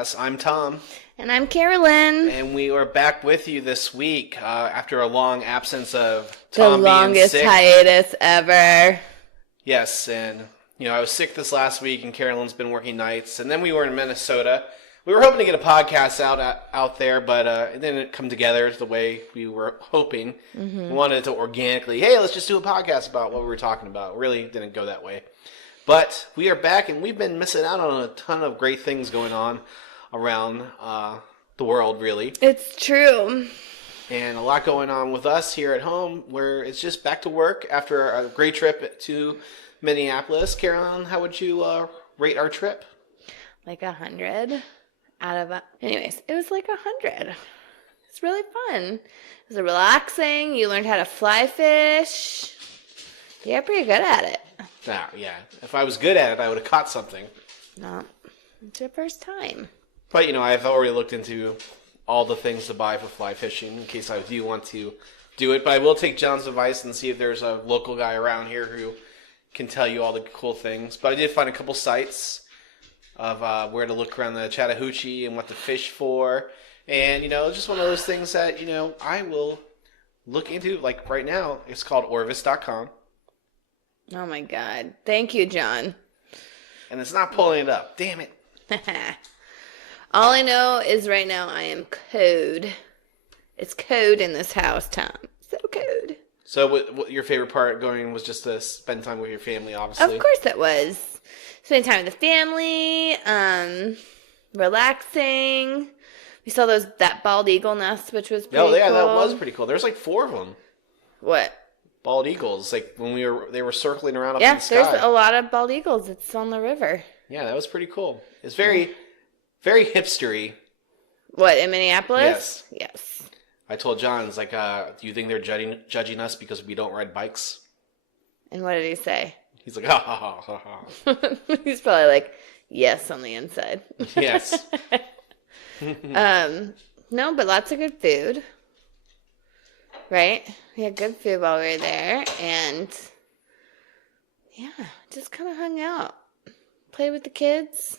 Podcast. I'm Tom. And I'm Carolyn. And we are back with you this week after a long absence of Tom being sick. The longest hiatus ever. Yes, and I was sick this last week and Carolyn's been working nights. And then we were in Minnesota. We were hoping to get a podcast out there, but it didn't come together the way we were hoping. Mm-hmm. We wanted it to organically, hey, let's just do a podcast about what we were talking about. It really didn't go that way. But we are back, and we've been missing out on a ton of great things going on around the world, really. It's true. And a lot going on with us here at home, where it's just back to work after a great trip to Minneapolis. Carolyn, how would you rate our trip? Like 100 out of... Anyways, it was like 100. It's really fun. It was relaxing. You learned how to fly fish. You got pretty good at it. Yeah. If I was good at it, I would have caught something. No. It's your first time. But, I've already looked into all the things to buy for fly fishing in case I do want to do it. But I will take John's advice and see if there's a local guy around here who can tell you all the cool things. But I did find a couple sites of where to look around the Chattahoochee and what to fish for. And, it's just one of those things that, I will look into. Like right now, it's called Orvis.com. Oh my God. Thank you, John. And it's not pulling it up. Damn it. All I know is right now I am code. It's code in this house, Tom. So code. So what your favorite part going was just to spend time with your family, obviously? Of course it was. Spend time with the family, relaxing. We saw that bald eagle nest, which was pretty cool. Yeah, that was pretty cool. There's like 4 of them. What? Bald eagles, like when they were circling around up in the sky. Yeah, there's a lot of bald eagles. It's on the river. Yeah, that was pretty cool. It's very, very hipstery. What, in Minneapolis? Yes. Yes. I told John, it's like, do you think they're judging us because we don't ride bikes? And what did he say? He's like, ha ha ha ha ha. He's probably like, yes, on the inside. Yes. No, but lots of good food. Right? We had good food while we were there, and just kind of hung out. Played with the kids.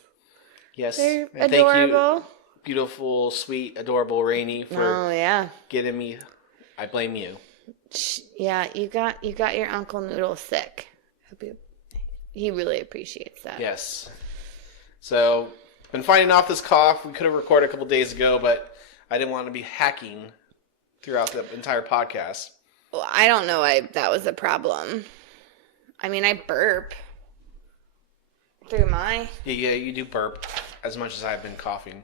Yes. They're and adorable. Thank you, beautiful, sweet, adorable Rainey, for getting me. I blame you. Yeah, you got your Uncle Noodle sick. He really appreciates that. Yes. So, been fighting off this cough. We could have recorded a couple days ago, but I didn't want to be hacking throughout the entire podcast. Well, I don't know why that was a problem. I mean, I burp through my... Yeah, you do burp as much as I've been coughing.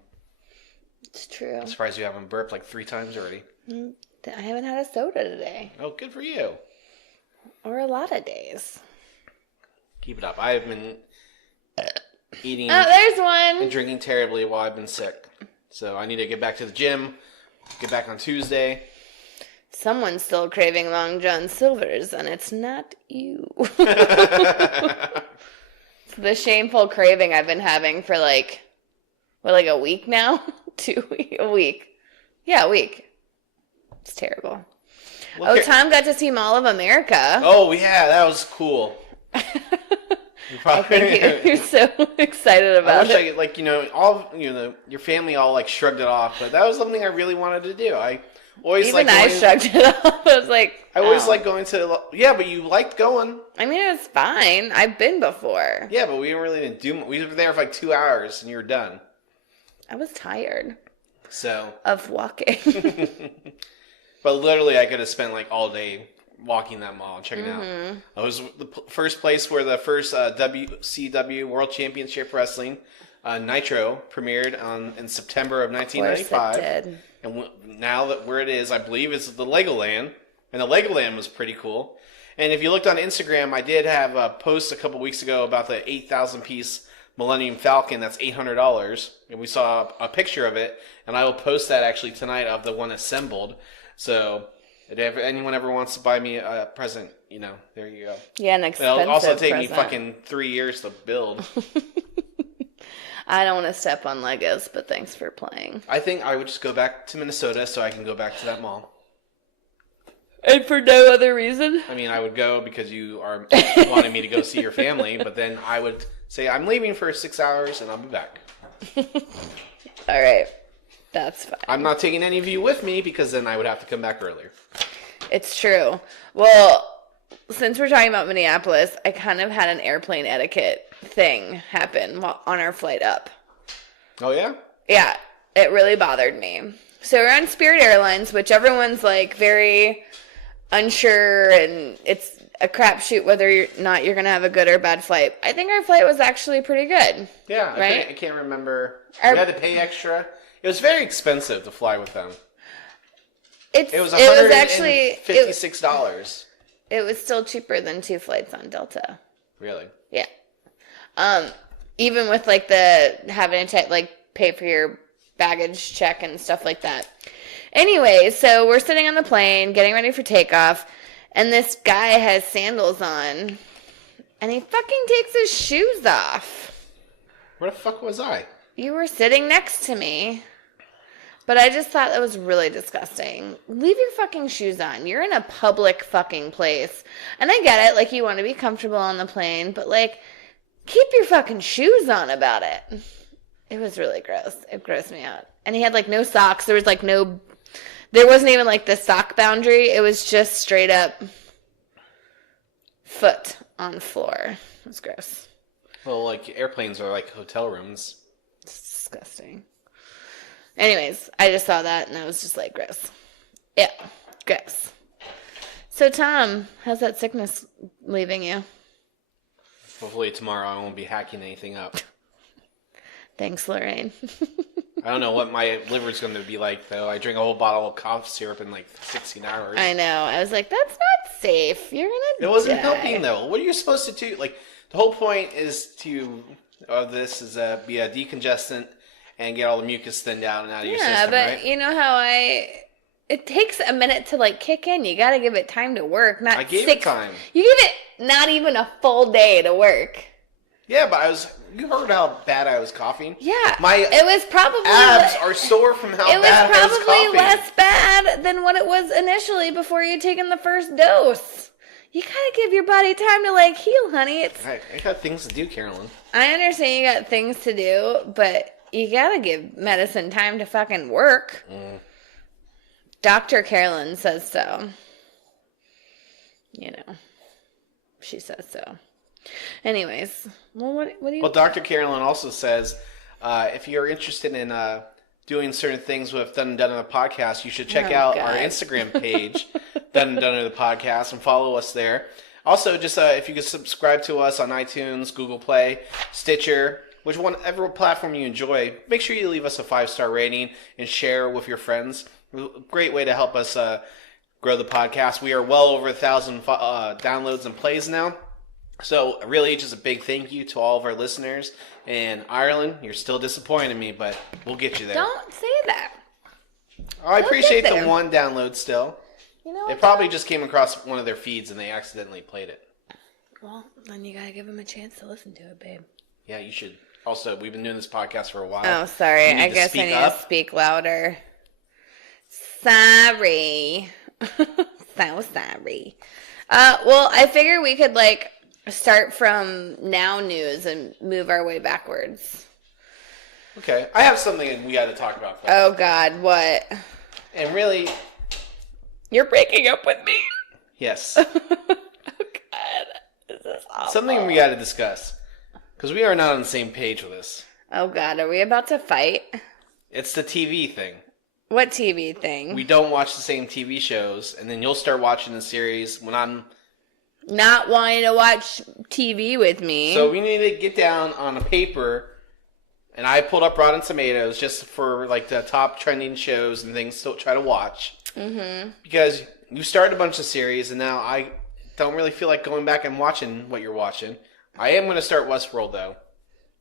It's true. I'm surprised you haven't burped like 3 times already. I haven't had a soda today. Oh, good for you. Or a lot of days. Keep it up. I've been eating... Oh, there's one! And drinking terribly while I've been sick. So I need to get back to the gym. Get back on Tuesday. Someone's still craving Long John Silver's, and it's not you. It's the shameful craving I've been having for like a week now? A week. Yeah, a week. It's terrible. Well, Tom got to see Mall of America. Oh, yeah, that was cool. I think you're so excited about it. Your family all shrugged it off, but that was something I really wanted to do. I shrugged it off. I was like, I always like going to. Yeah, but you liked going. I mean, it was fine. I've been before. Yeah, but we didn't do. We were there for like 2 hours, and you were done. I was tired. So of walking. But literally, I could have spent all day walking that mall, checking it out. It was the first place where the first WCW World Championship Wrestling Nitro premiered in September of 1995. Of course it did. And now that where it is, I believe it's the Legoland, and the Legoland was pretty cool. And if you looked on Instagram, I did have a post a couple weeks ago about the 8,000 piece Millennium Falcon. That's $800, and we saw a picture of it, and I will post that actually tonight of the one assembled. So if anyone ever wants to buy me a present, there you go. Yeah, an expensive It'll also take present. me fucking 3 years to build. I don't want to step on Legos, but thanks for playing. I think I would just go back to Minnesota so I can go back to that mall. And for no other reason? I mean, I would go because you are wanting me to go see your family, but then I would say I'm leaving for 6 hours and I'll be back. All right. That's fine. I'm not taking any of you with me because then I would have to come back earlier. It's true. Well, since we're talking about Minneapolis, I kind of had an airplane etiquette thing happen on our flight up. Oh, yeah? Yeah, it really bothered me. So we're on Spirit Airlines, which everyone's like very unsure, and it's a crapshoot whether or not you're going to have a good or bad flight. I think our flight was actually pretty good. Yeah, right? I can't remember. We had to pay extra. It was very expensive to fly with them. It was $156. It was still cheaper than 2 flights on Delta. Really? Yeah. Even with like the having to pay for your baggage check and stuff like that. Anyway, so we're sitting on the plane, getting ready for takeoff, and this guy has sandals on, and he fucking takes his shoes off. Where the fuck was I? You were sitting next to me. But I just thought that was really disgusting. Leave your fucking shoes on. You're in a public fucking place. And I get it, like, you want to be comfortable on the plane, but, like, keep your fucking shoes on about it. It was really gross. It grossed me out. And he had, like, no socks. There was, like, there wasn't even, like, the sock boundary. It was just straight up foot on floor. It was gross. Well, like, airplanes are like hotel rooms. It's disgusting. Anyways, I just saw that, and I was just like, gross. Yeah, gross. So, Tom, how's that sickness leaving you? Hopefully tomorrow I won't be hacking anything up. Thanks, Lorraine. I don't know what my liver's going to be like, though. I drink a whole bottle of cough syrup in, 16 hours. I know. I was like, that's not safe. You're going to It wasn't helping, though. What are you supposed to do? Like, the whole point is be a decongestant and get all the mucus thinned out and out of your system, right? Yeah, but you know how it takes a minute to, kick in. You got to give it time to work. I gave it time. You give it not even a full day to work. Yeah, but you heard how bad I was coughing? Yeah. It was probably abs are sore from how bad I was coughing. It was probably less bad than what it was initially before you'd taken the first dose. You gotta give your body time to, heal, honey. I got things to do, Carolyn. I understand you got things to do, but you gotta give medicine time to fucking work. Dr. Carolyn says so. You know, she says so. Anyways, well, what do you... Well, Dr. Carolyn also says if you're interested in doing certain things with Done and Done on the podcast, you should check out our Instagram page, Done and Done on the podcast, and follow us there. Also, just if you could subscribe to us on iTunes, Google Play, Stitcher, whichever platform you enjoy, make sure you leave us a 5-star rating and share with your friends. Great way to help us grow the podcast. We are well over 1,000 downloads and plays now. So really just a big thank you to all of our listeners. And Ireland, you're still disappointing me, but we'll get you there. Don't say that. Oh, I appreciate the 1 download still. You know, they probably just came across one of their feeds and they accidentally played it. Well, then you gotta give them a chance to listen to it, babe. Yeah, you should. Also, we've been doing this podcast for a while. Oh, sorry. I guess I need to speak louder. Sorry. So sorry. Well, I figure we could, start from now news and move our way backwards. Okay. I have something we got to talk about first. Oh, God. What? And really... You're breaking up with me? Yes. Oh, God. This is awful. Something we got to discuss. Because we are not on the same page with this. Oh, God. Are we about to fight? It's the TV thing. What TV thing? We don't watch the same TV shows, and then you'll start watching the series when I'm... not wanting to watch TV with me. So we need to get down on a paper, and I pulled up Rotten Tomatoes just for, the top trending shows and things to try to watch. Mm-hmm. Because you started a bunch of series, and now I don't really feel like going back and watching what you're watching. I am going to start Westworld, though.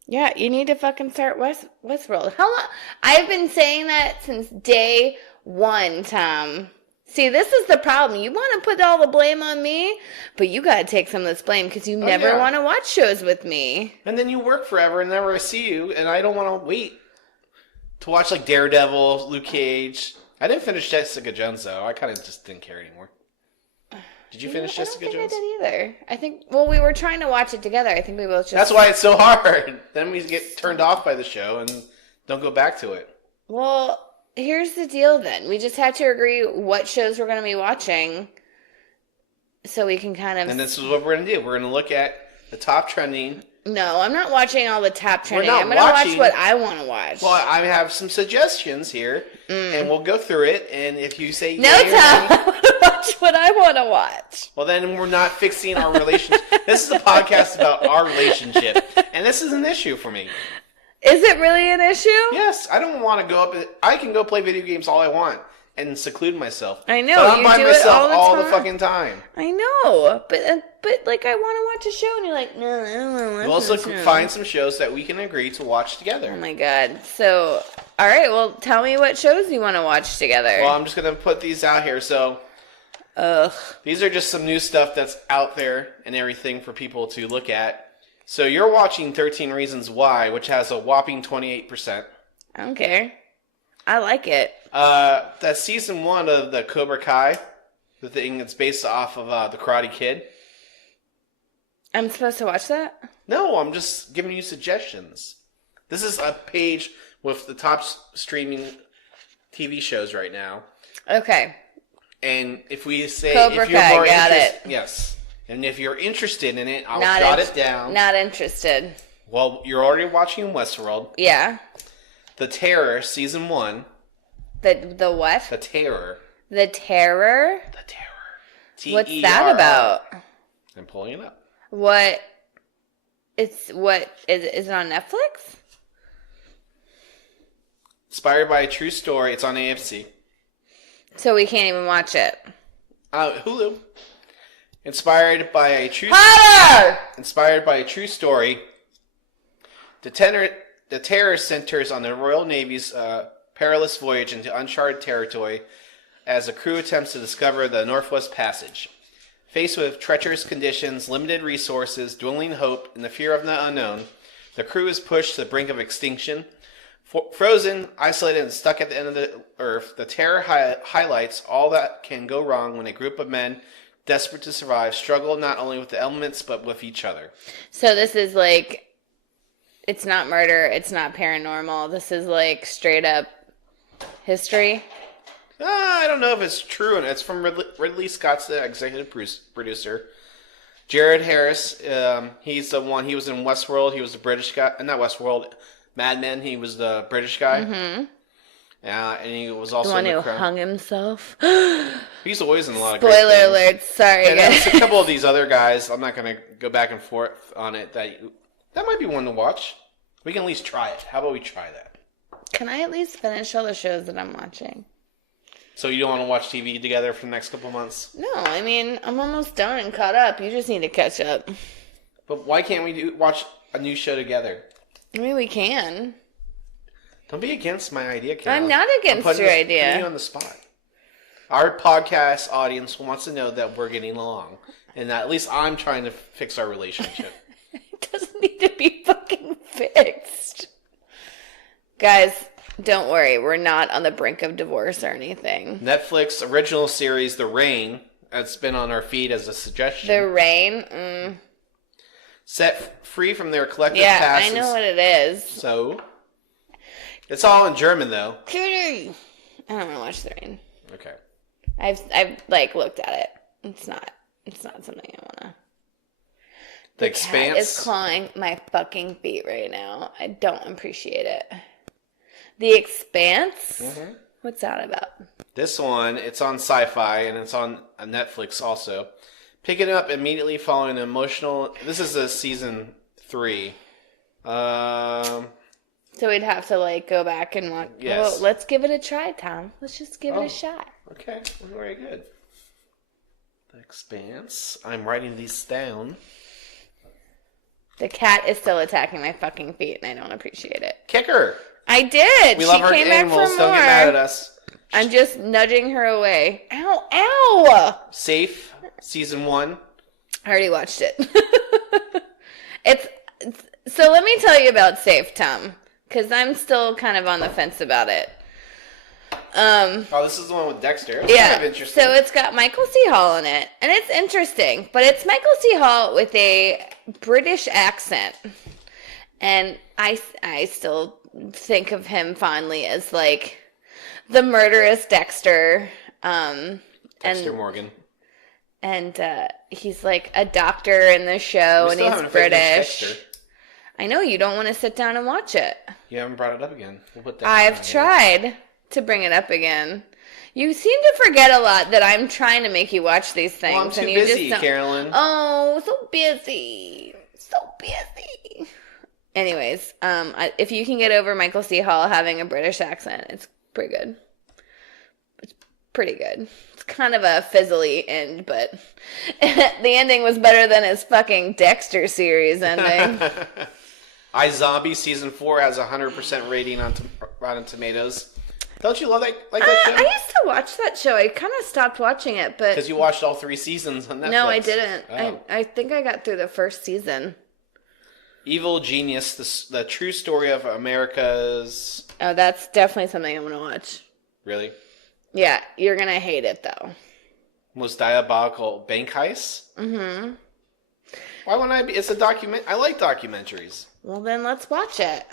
Yeah, you need to fucking start Westworld. How long? I've been saying that since day 1, Tom. See, this is the problem. You want to put all the blame on me, but you got to take some of this blame because you never want to watch shows with me. And then you work forever and never see you, and I don't want to wait to watch, Daredevil, Luke Cage. I didn't finish Jessica Jones, though. I kind of just didn't care anymore. Did you finish Jessica Jones? I did either. I think, we were trying to watch it together. I think we both just... That's why it's so hard. Then we get turned off by the show, and Don't go back to it. Well, here's the deal then. We just have to agree what shows we're going to be watching so we can kind of... And this is what we're going to do. We're going to look at the top trending. No, I'm not watching all the top trending. I'm going to watch what I want to watch. Well, I have some suggestions here, and we'll go through it. And if you say... No, Tom, I want to watch what I want to watch. Well, then we're not fixing our relationship. This is a podcast about our relationship, and this is an issue for me. Is it really an issue? Yes, I don't want to go up. I can go play video games all I want and seclude myself. I know, but I'm you by do myself it all the fucking time. I know, but like I want to watch a show, and you're like, no, I don't want to watch. We'll also find some shows that we can agree to watch together. Oh my god! So, all right, well, tell me what shows you want to watch together. Well, I'm just gonna put these out here. So, these are just some new stuff that's out there and everything for people to look at. So you're watching 13 Reasons Why, which has a whopping 28%. I don't care. I like it. That's season 1 of the Cobra Kai, the thing that's based off of the Karate Kid. I'm supposed to watch that? No, I'm just giving you suggestions. This is a page with the top streaming TV shows right now. Okay. And if we say Cobra if you're Kai, more got interested, it. Yes. And if you're interested in it, I'll jot it down. Not interested. Well, you're already watching Westworld. Yeah. The Terror, season 1. The what? The Terror. The Terror? The Terror. Terror. What's that about? I'm pulling it up. What? Is it on Netflix? Inspired by a true story. It's on AFC. So we can't even watch it. Hulu. Inspired by a true story, the terror centers on the Royal Navy's perilous voyage into uncharted territory as the crew attempts to discover the Northwest Passage. Faced with treacherous conditions, limited resources, dwindling hope, and the fear of the unknown, the crew is pushed to the brink of extinction. Frozen, isolated, and stuck at the end of the earth, the terror highlights all that can go wrong when a group of men desperate to survive struggle not only with the elements but with each other. So this is like, it's not murder, it's not paranormal. This is like straight up history. I don't know if it's true, and it's from Ridley Scott's the executive producer. Jared Harris, he's the one. He was in Westworld. He was the British guy, not Westworld, Mad Men. He was the British guy. Mm-hmm. And he was also the one who hung himself. He's always in a lot of spoiler great alert. Sorry, and guys. there's a couple of these other guys. I'm not going to go back and forth on it. That might be one to watch. We can at least try it. How about we try that? Can I at least finish all the shows that I'm watching? So you don't want to watch TV together for the next couple months? No, I mean, I'm almost done and caught up. You just need to catch up. But why can't we watch a new show together? I mean, we can. Don't be against my idea, Carol. I'm not against your idea. I'm putting you on the spot. Our podcast audience wants to know that we're getting along. And that at least I'm trying to fix our relationship. It doesn't need to be fucking fixed. Guys, don't worry. We're not on the brink of divorce or anything. Netflix original series, The Rain. That's been on our feed as a suggestion. The Rain? Set free from their collective passes. I know what it is. So... It's all in German, though. I don't want to watch The Rain. Okay. I've like looked at it. It's not something I want to. The Expanse cat is clawing my fucking feet right now. I don't appreciate it. The Expanse? Mm-hmm. What's that about? This one, it's on Sci-Fi and it's on Netflix also. Pick it up immediately following an emotional. This is a season 3. So we'd have to, like, go back and watch. Yes. Well, let's give it a try, Tom. Let's just give it a shot. Okay. Very good. The Expanse. I'm writing these down. The cat is still attacking my fucking feet, and I don't appreciate it. Kick her. I did. We love our animals. Don't get mad at us. I'm just nudging her away. Ow, ow! Safe. Season 1. I already watched it. So let me tell you about Safe, Tom. Because I'm still kind of on the fence about it. This is the one with Dexter. It's kind of interesting. So it's got Michael C. Hall in it. And it's interesting. But it's Michael C. Hall with a British accent. And I still think of him fondly as like the murderous Dexter. Dexter Morgan. And he's like a doctor in the show, and he's British. I know you don't want to sit down and watch it. You haven't brought it up again. We'll put that I've tried to bring it up again. You seem to forget a lot that I'm trying to make you watch these things. Well, I'm too busy, Carolyn. Oh, so busy. So busy. Anyways, if you can get over Michael C. Hall having a British accent, it's pretty good. It's pretty good. It's kind of a fizzly end, but the ending was better than his fucking Dexter series ending. iZombie Season 4 has a 100% rating on Rotten Tomatoes. Don't you love that, like that show? I used to watch that show. I kind of stopped watching it, but... Because you watched all 3 seasons on Netflix. No, I didn't. Oh. I think I got through the first season. Evil Genius, the true story of America's... Oh, that's definitely something I'm going to watch. Really? Yeah, you're going to hate it, though. Most diabolical bank heist? Mm-hmm. Why wouldn't I be? It's a document. I like documentaries. Well, then let's watch it.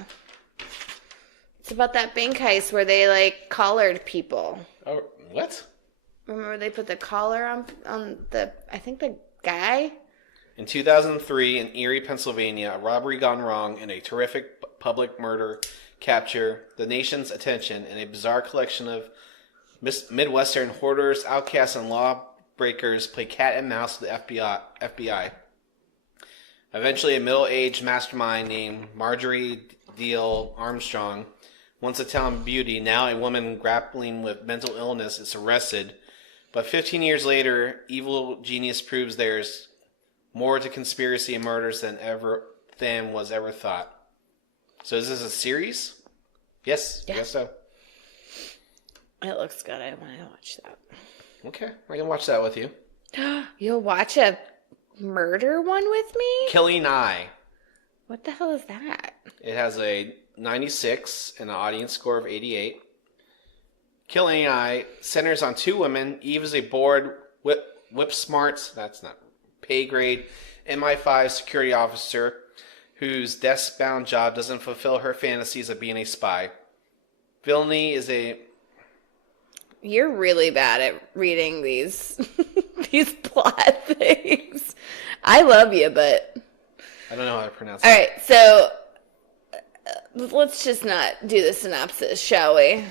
It's about that bank heist where they, like, collared people. Oh, what? Remember they put the collar on the, I think the guy? In 2003, in Erie, Pennsylvania, a robbery gone wrong and a terrific public murder capture the nation's attention in a bizarre collection of Midwestern hoarders, outcasts, and lawbreakers play cat and mouse with the FBI. Eventually, a middle-aged mastermind named Marjorie Deal Armstrong, once a town beauty, now a woman grappling with mental illness, is arrested. But 15 years later, evil genius proves there's more to conspiracy and murders than was ever thought. So is this a series? Yes, yeah. I guess so. It looks good. I want to watch that. Okay, I can watch that with you. You'll watch a murder one with me? Killing Eye. What the hell is that? It has a 96 and an audience score of 88. Killing Eye centers on 2 women. Eve is a bored, whip-smart, that's not pay grade, MI5 security officer whose desk-bound job doesn't fulfill her fantasies of being a spy. Villainy is a... You're really bad at reading these these plot things. I love you, but... I don't know how to pronounce it. All right, so let's just not do the synopsis, shall we?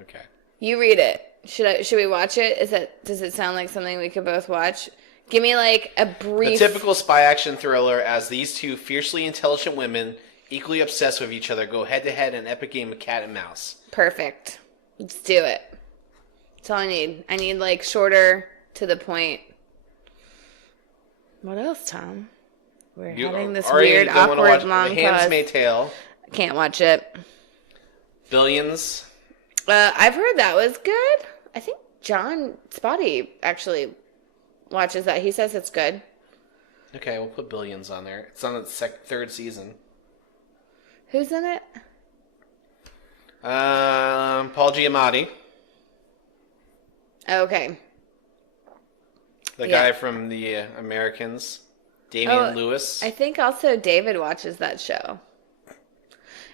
Okay. You read it. Should we watch it? Does it sound like something we could both watch? Give me like a brief... A typical spy action thriller as these 2 fiercely intelligent women, equally obsessed with each other, go head-to-head in an epic game of cat and mouse. Perfect. Let's do it. That's all I need. I need like shorter, to the point. What else, Tom? We're having this weird, awkward, long pause. The Handmaid's Tale. I can't watch it. Billions. I've heard that was good. I think John Spotty actually watches that. He says it's good. Okay, we'll put Billions on there. It's on its 3rd season. Who's in it? Paul Giamatti. Okay. The guy from the Americans. Damian Lewis. I think also David watches that show.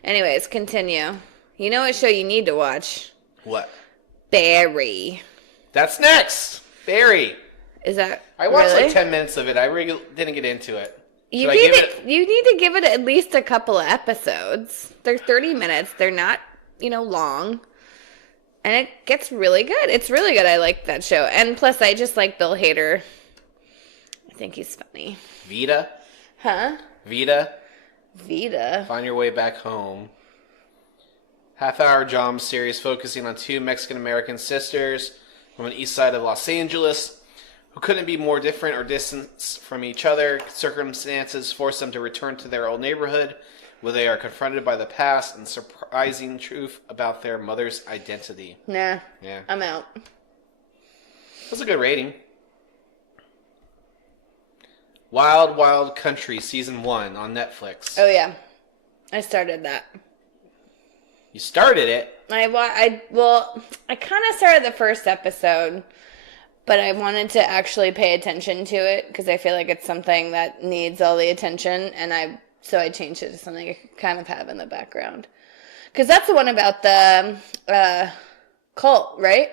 Anyways, continue. You know what show you need to watch? What? Barry. That's next. Barry. Is that I watched really? like 10 minutes of it. I really didn't get into it. You need to give it at least a couple of episodes. They're 30 minutes. They're not, long. And it gets really good. It's really good. I like that show. And plus, I just like Bill Hader. I think he's funny. Vita? Huh? Vita? Find Your Way Back Home. Half-hour drama series focusing on 2 Mexican-American sisters from the east side of Los Angeles who couldn't be more different or distant from each other. Circumstances force them to return to their old neighborhood where they are confronted by the past and surprising truth about their mother's identity. Nah. Yeah. I'm out. That's a good rating. Wild Wild Country Season 1 on Netflix. Oh, yeah. I started that. You started it? I kind of started the first episode, but I wanted to actually pay attention to it because I feel like it's something that needs all the attention, and so I changed it to something I could kind of have in the background. Because that's the one about the cult, right?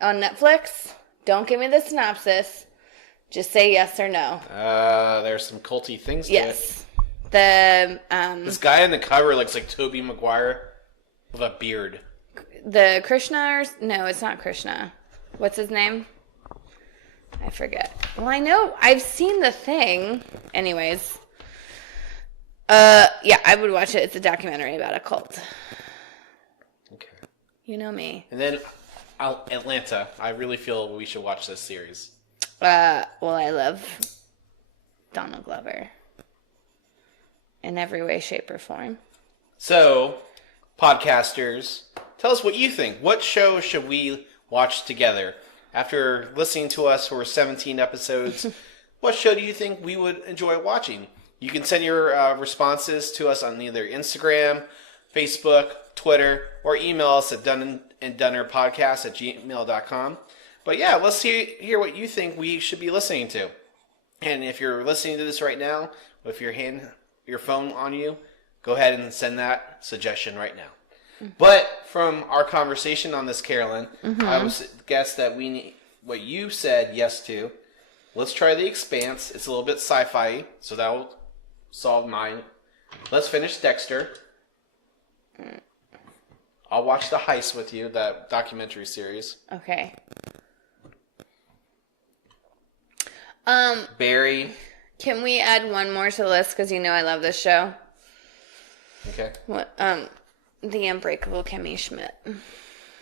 On Netflix. Don't give me the synopsis. Just say yes or no. There's some culty things to yes. it. This guy in the cover looks like Tobey Maguire with a beard. The Krishna no, it's not Krishna. What's his name? I forget. Well, I know. I've seen the thing. Anyways. Yeah, I would watch it. It's a documentary about a cult. Okay. You know me. And then Atlanta. I really feel we should watch this series. Well, I love Donald Glover. In every way, shape, or form. So, podcasters, tell us what you think. What show should we watch together? After listening to us for 17 episodes, what show do you think we would enjoy watching? You can send your responses to us on either Instagram, Facebook, Twitter, or email us at dunnerpodcast@gmail.com. But yeah, let's hear what you think we should be listening to. And if you're listening to this right now, with your phone on you, go ahead and send that suggestion right now. But from our conversation on this, Carolyn, I would guess that we need what you said yes to. Let's try The Expanse. It's a little bit sci-fi, so that will solve mine. Let's finish Dexter. I'll watch The Heist with you, that documentary series. Okay. Barry. Can we add one more to the list? Because you know I love this show. Okay. What? The Unbreakable Kimmy Schmidt.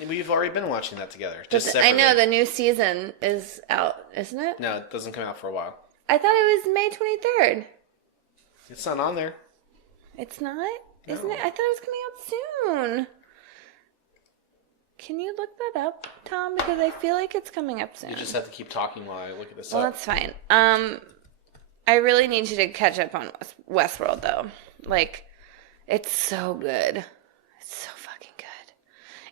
We've already been watching that together. I know the new season is out, isn't it? No, it doesn't come out for a while. I thought it was May 23rd. It's not on there. It's not? No. Isn't it? I thought it was coming out soon. Can you look that up, Tom? Because I feel like it's coming up soon. You just have to keep talking while I look at this Well, up. that's fine. I really need you to catch up on Westworld, though. Like, it's so good. It's so fucking good.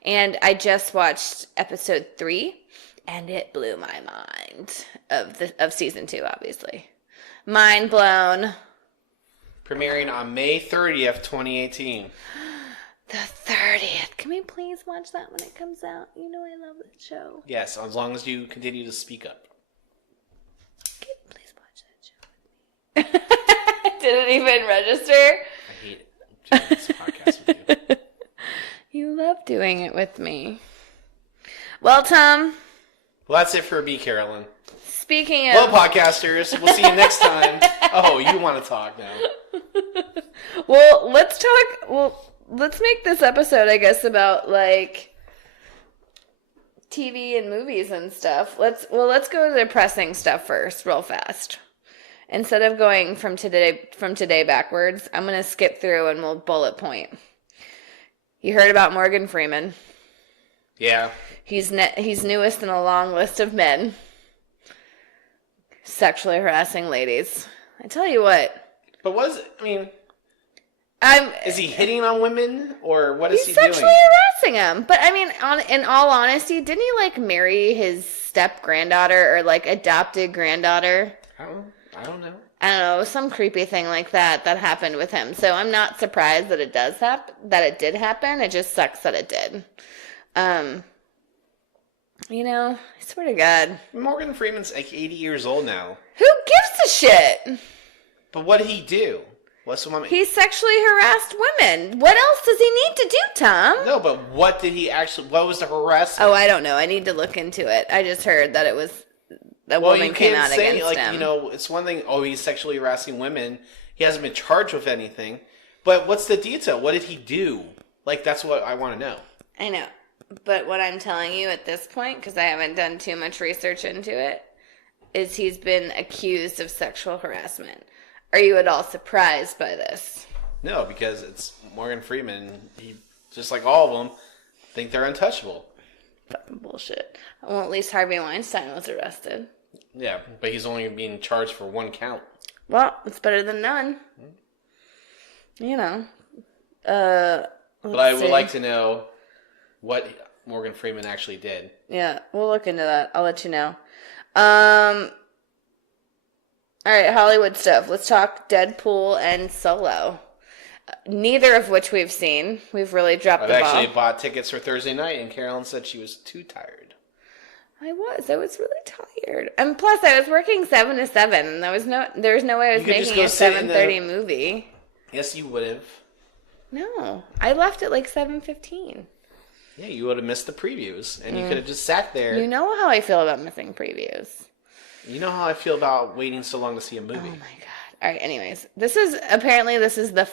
And I just watched episode 3, and it blew my mind. Of season 2, obviously. Mind blown. Premiering on May 30th, 2018. The 30th. Can we please watch that when it comes out? You know I love that show. Yes, as long as you continue to speak up. Can you please watch that show with me? Did it even register? I hate doing this podcast with you. You love doing it with me. Well, Tom. Well, that's it for me, Carolyn. Speaking of... Well, podcasters, we'll see you next time. Oh, you want to talk now. Well, let's talk... Well, let's make this episode, I guess, about, like, TV and movies and stuff. Let's go to the depressing stuff first, real fast. Instead of going from today backwards, I'm going to skip through and we'll bullet point. You heard about Morgan Freeman. Yeah. He's newest in a long list of men sexually harassing ladies. I tell you what. But is he hitting on women, or what is he doing? He's sexually harassing them. But I mean, in all honesty, didn't he like marry his step granddaughter or like adopted granddaughter? I don't know. I don't know, some creepy thing like that happened with him. So I'm not surprised that it did happen. It just sucks that it did. You know, I swear to God. Morgan Freeman's like 80 years old now. Who gives a shit? But what did he do? He sexually harassed women. What else does he need to do, Tom? No, but what was the harassment? Oh, I don't know. I need to look into it. I just heard that it was a woman came out against him. You know, it's one thing, he's sexually harassing women. He hasn't been charged with anything. But what's the detail? What did he do? Like, that's what I want to know. I know. But what I'm telling you at this point, because I haven't done too much research into it, is he's been accused of sexual harassment. Are you at all surprised by this? No, because it's Morgan Freeman. He, just like all of them, think they're untouchable. Fucking bullshit. Well, at least Harvey Weinstein was arrested. Yeah, but he's only being charged for one count. Well, it's better than none. You know. But I would like to know what Morgan Freeman actually did. Yeah, we'll look into that. I'll let you know. All right, Hollywood stuff. Let's talk Deadpool and Solo. neither of which we've seen. We've really dropped the ball. I've actually bought tickets for Thursday night, and Carolyn said she was too tired. I was really tired. And plus, I was working 7 to 7, and there was no way I was making a 7:30 movie. Yes, you would have. No, I left at like 7:15. Yeah, you would have missed the previews, and you could have just sat there. You know how I feel about missing previews. You know how I feel about waiting so long to see a movie. Oh my god! All right. Anyways, this is the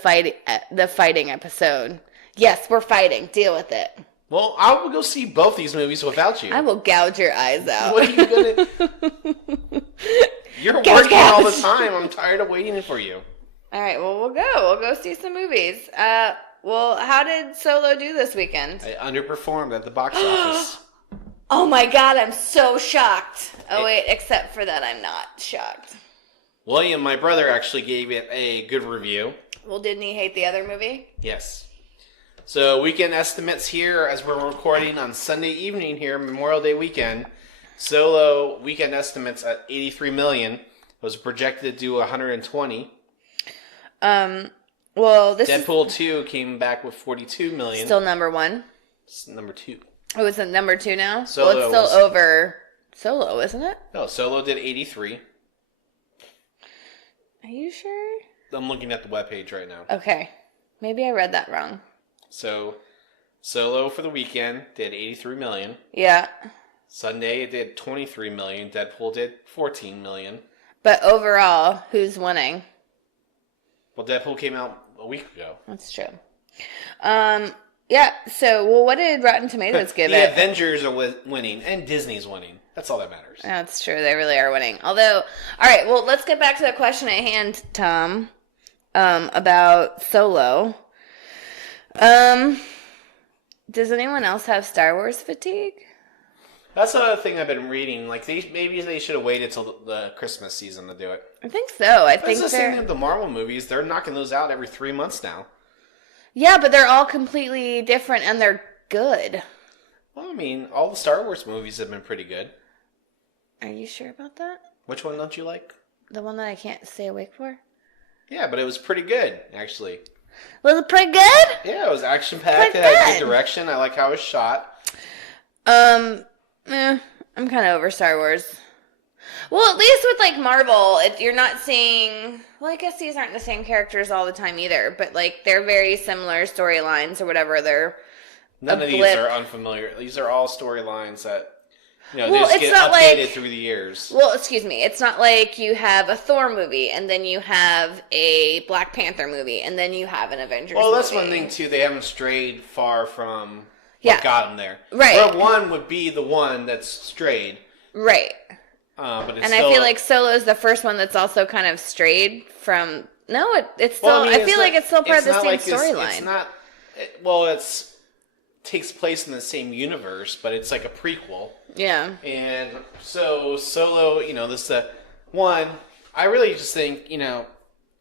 fighting episode. Yes, we're fighting. Deal with it. Well, I will go see both these movies without you. I will gouge your eyes out. What are you gonna? You're working all the time. I'm tired of waiting for you. All right. Well, we'll go. We'll go see some movies. Well, how did Solo do this weekend? I underperformed at the box office. Oh my god, I'm so shocked. Oh wait, except for that, I'm not shocked. William, my brother, actually gave it a good review. Well, didn't he hate the other movie? Yes. So, weekend estimates here as we're recording on Sunday evening here, Memorial Day weekend. Solo weekend estimates at 83 million. Was projected to do 120. Well, Deadpool 2 came back with 42 million. Still number 1. It's number 2. Oh, is it number 2 now? Solo well, it's still over Solo, isn't it? No, Solo did 83. Are you sure? I'm looking at the webpage right now. Okay. Maybe I read that wrong. So, Solo for the weekend did 83 million. Yeah. Sunday it did 23 million. Deadpool did 14 million. But overall, who's winning? Well, Deadpool came out a week ago. That's true. Yeah, so, well, what did Rotten Tomatoes give it? The Avengers are winning, and Disney's winning. That's all that matters. That's true. They really are winning. Although, all right, well, let's get back to the question at hand, Tom, about Solo. Does anyone else have Star Wars fatigue? That's another thing I've been reading. Like, maybe they should have waited till the Christmas season to do it. I think so. I think it's the same thing with the Marvel movies. They're knocking those out every 3 months now. Yeah, but they're all completely different, and they're good. Well, I mean, all the Star Wars movies have been pretty good. Are you sure about that? Which one don't you like? The one that I can't stay awake for? Yeah, but it was pretty good, actually. Was it pretty good? Yeah, it was action-packed. It had good direction. I like how it was shot. I'm kind of over Star Wars. Well, at least with, like, Marvel, you're not seeing... Well, I guess these aren't the same characters all the time either, but, like, they're very similar storylines or whatever. They're None of these are unfamiliar. These are all storylines that, they well, just get updated through the years. Well, excuse me. It's not like you have a Thor movie, and then you have a Black Panther movie, and then you have an Avengers movie. Well, that's one thing, too. They haven't strayed far from what got them there. Right. Rogue One would be the one that's strayed. Right. But it's and I feel like Solo is the first one that's also kind of strayed from... No, it's still... I feel like it's still part of the same storyline. It's not... It takes place in the same universe, but it's like a prequel. Yeah. And so Solo, this one, I really just think,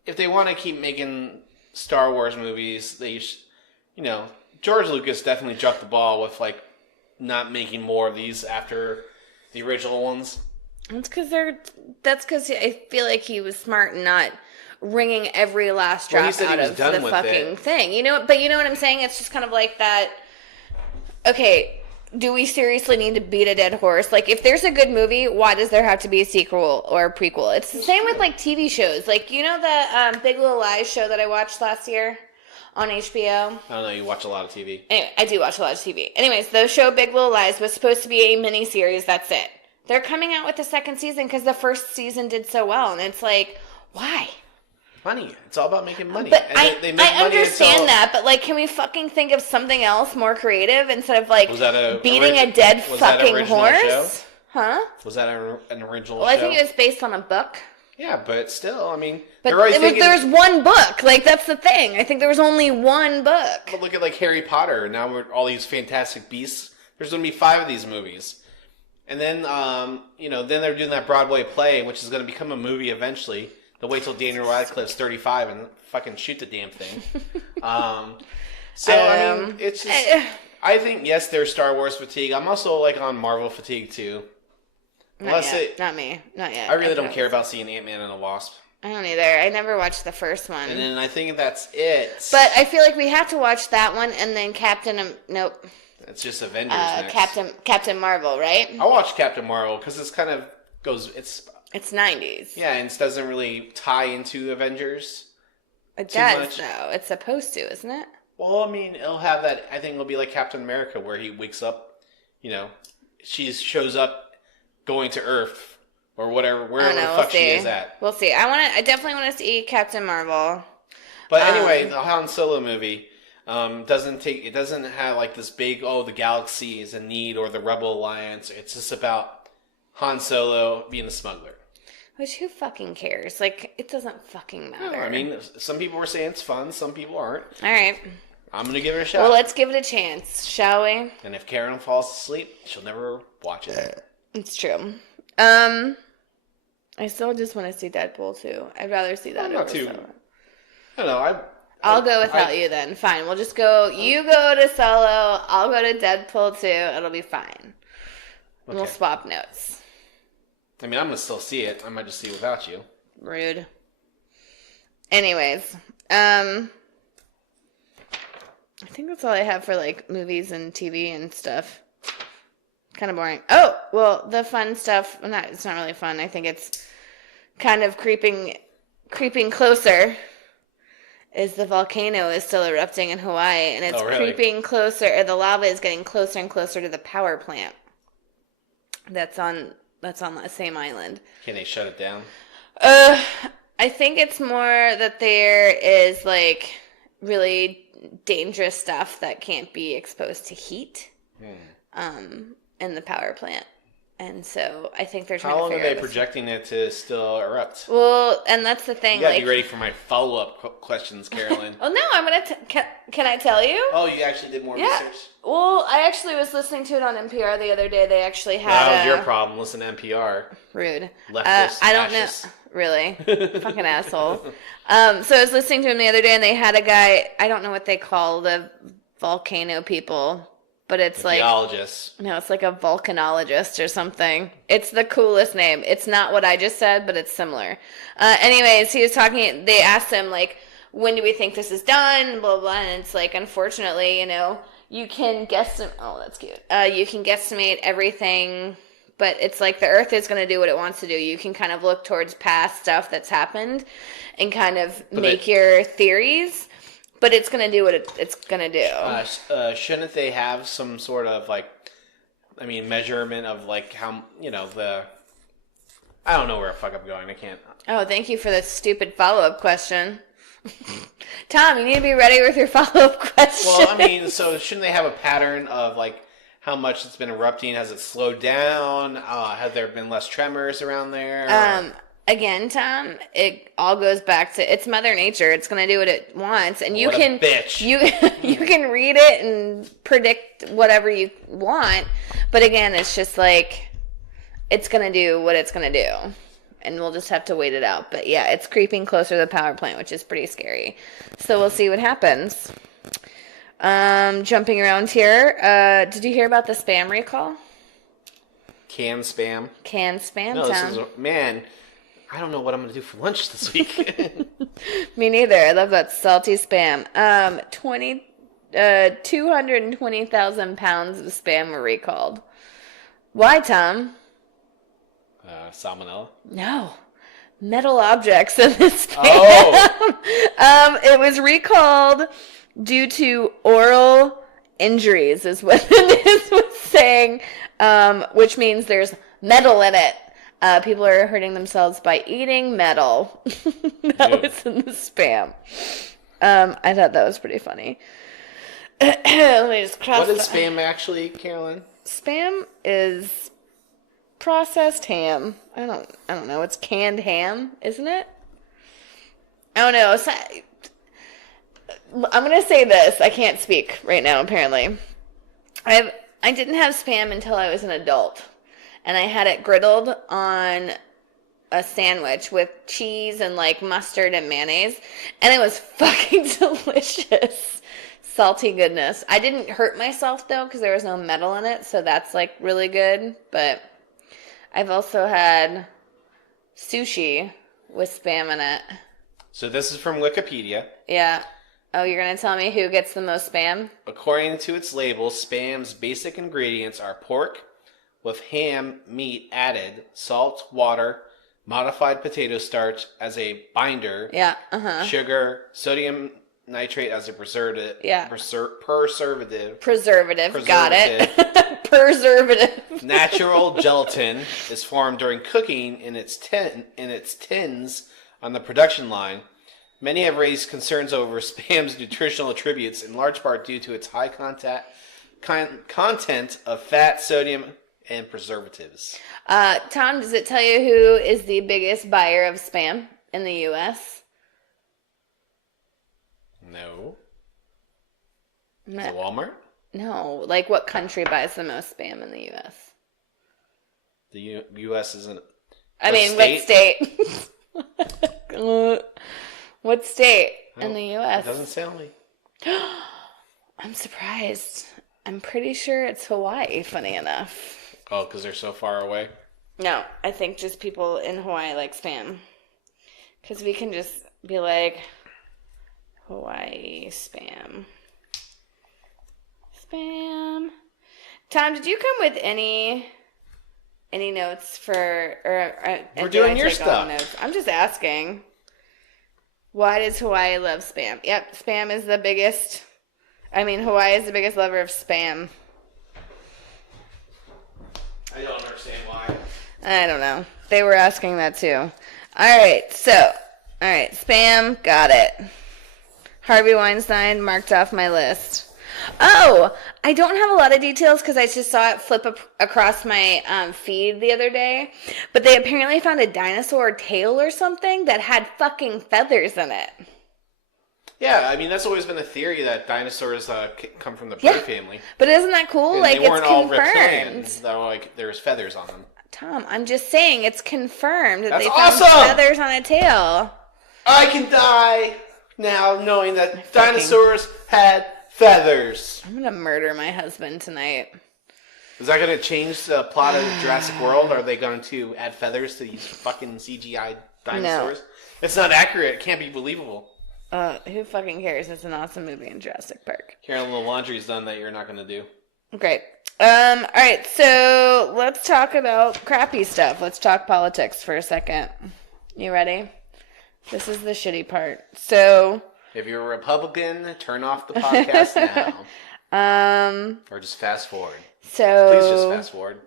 if they want to keep making Star Wars movies, they should, George Lucas definitely dropped the ball with, like, not making more of these after the original ones. That's because I feel like he was smart and not wringing every last drop out of the fucking thing. But you know what I'm saying? It's just kind of like that. Okay, do we seriously need to beat a dead horse? Like, if there's a good movie, why does there have to be a sequel or a prequel? It's the same with, like, TV shows. Like, the Big Little Lies show that I watched last year on HBO? I don't know, you watch a lot of TV. Anyway, I do watch a lot of TV. Anyways, the show Big Little Lies was supposed to be a mini-series, that's it. They're coming out with the second season because the first season did so well, and it's like, why? Money. It's all about making money. But and they make I understand that, but, like, can we fucking think of something else more creative instead of, like, beating a dead fucking horse? Show? Huh? Was that an original show? Well, I think it was based on a book. Yeah, but still, I mean... But there's one book. Like, that's the thing. I think there was only one book. But look at, like, Harry Potter. Now we're all these Fantastic Beasts. There's going to be 5 of these movies. And then, then they're doing that Broadway play, which is going to become a movie eventually. They'll wait till Daniel Radcliffe's 35 and fucking shoot the damn thing. I mean, it's just... I think, yes, there's Star Wars fatigue. I'm also, like, on Marvel fatigue, too. Not me. Not yet. I really don't care about seeing Ant-Man and the Wasp. I don't either. I never watched the first one. And then I think that's it. But I feel like we have to watch that one and then nope. It's just Avengers next. Captain Marvel, right? I watched Captain Marvel because it's kind of goes. It's 90s. Yeah, and it doesn't really tie into Avengers. It does, though. It's supposed to, isn't it? Well, I mean, it'll have that. I think it'll be like Captain America, where he wakes up. She shows up going to Earth or wherever the fuck she is at. We'll see. I definitely want to see Captain Marvel. But anyway, the Han Solo movie. It doesn't have like this big, the galaxy is in need or the Rebel Alliance. It's just about Han Solo being a smuggler. Which, who fucking cares? Like, it doesn't fucking matter. No, I mean, some people were saying it's fun, some people aren't. All right. I'm going to give it a shot. Well, let's give it a chance, shall we? And if Karen falls asleep, she'll never watch it. It's true. I still just want to see Deadpool 2. I'd rather see that over Solo. I don't know, I'll go without you then. Fine. We'll just go. You go to Solo. I'll go to Deadpool 2. It'll be fine. Okay. We'll swap notes. I mean, I'm going to still see it. I might just see it without you. Rude. Anyways. I think that's all I have for, like, movies and TV and stuff. Kind of boring. Oh, well, the fun stuff. It's not really fun. I think it's kind of creeping closer. Is the volcano is still erupting in Hawaii, and it's creeping closer, or the lava is getting closer and closer to the power plant that's on that same island. Can they shut it down? I think it's more that there is, like, really dangerous stuff that can't be exposed to heat in the power plant. And so I think they're trying to figure out. How long are they projecting it to still erupt? Well, and that's the thing. You gotta be ready for my follow-up questions, Carolyn. Oh, no, I'm going to... Can I tell you? Oh, you actually did more research? Well, I actually was listening to it on NPR the other day. They actually had that was your problem. Listen to NPR. Rude. Leftist I don't know. Really? Fucking asshole. So I was listening to him the other day, and they had a guy... I don't know what they call the volcano people... But it's like... Geologist. No, it's like a volcanologist or something. It's the coolest name. It's not what I just said, but it's similar. Anyways, he was talking... They asked him, like, when do we think this is done? Blah, blah, and it's like, unfortunately, you can guesstimate... Oh, that's cute. You can guesstimate everything, but it's like the Earth is going to do what it wants to do. You can kind of look towards past stuff that's happened and kind of make your theories... But it's going to do what it's going to do. Shouldn't they have some sort of, measurement of, how, I don't know where the fuck I'm going. I can't. Oh, thank you for the stupid follow-up question. Tom, you need to be ready with your follow-up question. Well, so shouldn't they have a pattern of, how much it's been erupting? Has it slowed down? Have there been less tremors around there? Again, Tom, it all goes back to it's Mother Nature. It's going to do what it wants, and you can you can read it and predict whatever you want. But again, it's just like it's going to do what it's going to do, and we'll just have to wait it out. But yeah, it's creeping closer to the power plant, which is pretty scary. So we'll see what happens. Jumping around here, did you hear about the spam recall? Canned spam. Canned spam. No, Tom. Man. I don't know what I'm going to do for lunch this week. Me neither. I love that salty spam. 220,000 pounds of spam were recalled. Why, Tom? Salmonella? No. Metal objects in the spam. Oh. It was recalled due to oral injuries is what the news was saying, which means there's metal in it. People are hurting themselves by eating metal. That was in the spam. I thought that was pretty funny. Let me just cross. What is spam actually, Carolyn? Spam is processed ham. I don't know. It's canned ham, isn't it? I don't know. I'm gonna say this. I can't speak right now. Apparently, I didn't have spam until I was an adult. And I had it griddled on a sandwich with cheese and, mustard and mayonnaise. And it was fucking delicious. Salty goodness. I didn't hurt myself, though, because there was no metal in it. So that's, really good. But I've also had sushi with Spam in it. So this is from Wikipedia. Yeah. Oh, you're going to tell me who gets the most Spam? According to its label, Spam's basic ingredients are pork with ham meat added, salt, water, modified potato starch as a binder, sugar, sodium nitrate as a preservative. Yeah. Preservative. Got it. Preservative. Natural gelatin is formed during cooking in its tins on the production line. Many have raised concerns over Spam's nutritional attributes, in large part due to its high content of fat, sodium, and preservatives. Tom, does it tell you who is the biggest buyer of Spam in the U.S.? No. Is it Walmart? No. Like, what country buys the most Spam in the U.S.? The U.S. isn't... What state? What state in the U.S.? It doesn't sound like... I'm surprised. I'm pretty sure it's Hawaii, funny enough. Oh, because they're so far away? No, I think just people in Hawaii like Spam. Because we can just be like, Hawaii Spam. Spam. Tom, did you come with any notes for... We're doing your stuff. I'm just asking. Why does Hawaii love Spam? Yep, Spam is the biggest... Hawaii is the biggest lover of Spam. I don't understand why. I don't know. They were asking that too. Alright, Spam, got it. Harvey Weinstein, marked off my list. Oh, I don't have a lot of details because I just saw it flip across my feed the other day. But they apparently found a dinosaur tail or something that had fucking feathers in it. Yeah, that's always been a theory that dinosaurs come from the prey family. But isn't that cool? And like, they weren't it's all confirmed. reptilians, though, there's feathers on them. Tom, I'm just saying it's confirmed that they found feathers on a tail. I can die now knowing that dinosaurs had feathers. I'm gonna murder my husband tonight. Is that going to change the plot of Jurassic World? Are they going to add feathers to these fucking CGI dinosaurs? No. It's not accurate. It can't be believable. Who fucking cares? It's an awesome movie in Jurassic Park. Carolyn, the laundry's done that you're not going to do. Great. Alright, so let's talk about crappy stuff. Let's talk politics for a second. You ready? This is the shitty part. So... if you're a Republican, turn off the podcast now. Or just fast forward. So... please just fast forward.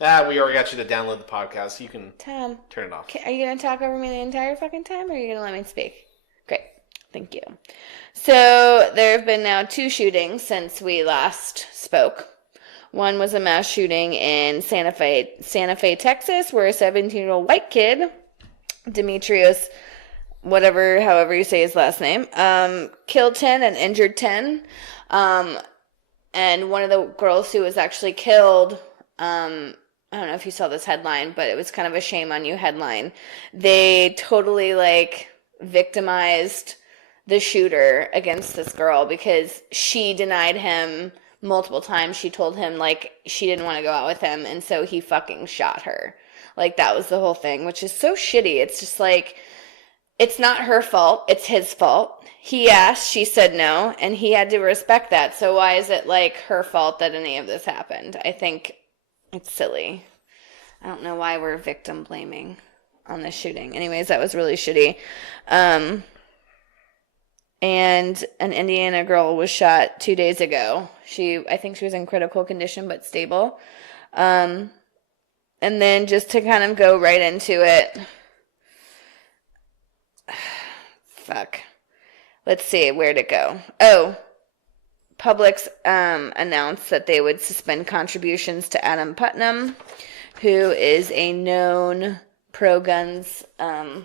We already got you to download the podcast. You can Tom, turn it off. Are you going to talk over me the entire fucking time, or are you going to let me speak? Great. Thank you. So, there have been now 2 shootings since we last spoke. One was a mass shooting in Santa Fe, Texas, where a 17-year-old white kid, Demetrius, however you say his last name, killed 10 and injured 10. And one of the girls who was actually killed, I don't know if you saw this headline, but it was kind of a shame on you headline. They totally, victimized the shooter against this girl because she denied him multiple times. She told him, she didn't want to go out with him, and so he fucking shot her. That was the whole thing, which is so shitty. It's just it's not her fault. It's his fault. He asked, she said no, and he had to respect that. So why is it, her fault that any of this happened? I think it's silly. I don't know why we're victim blaming on this shooting. Anyways, that was really shitty. And an Indiana girl was shot 2 days ago. I think she was in critical condition, but stable. And then just to kind of go right into it. Fuck. Let's see, where'd it go? Oh, Publix announced that they would suspend contributions to Adam Putnam, who is a known pro-guns, I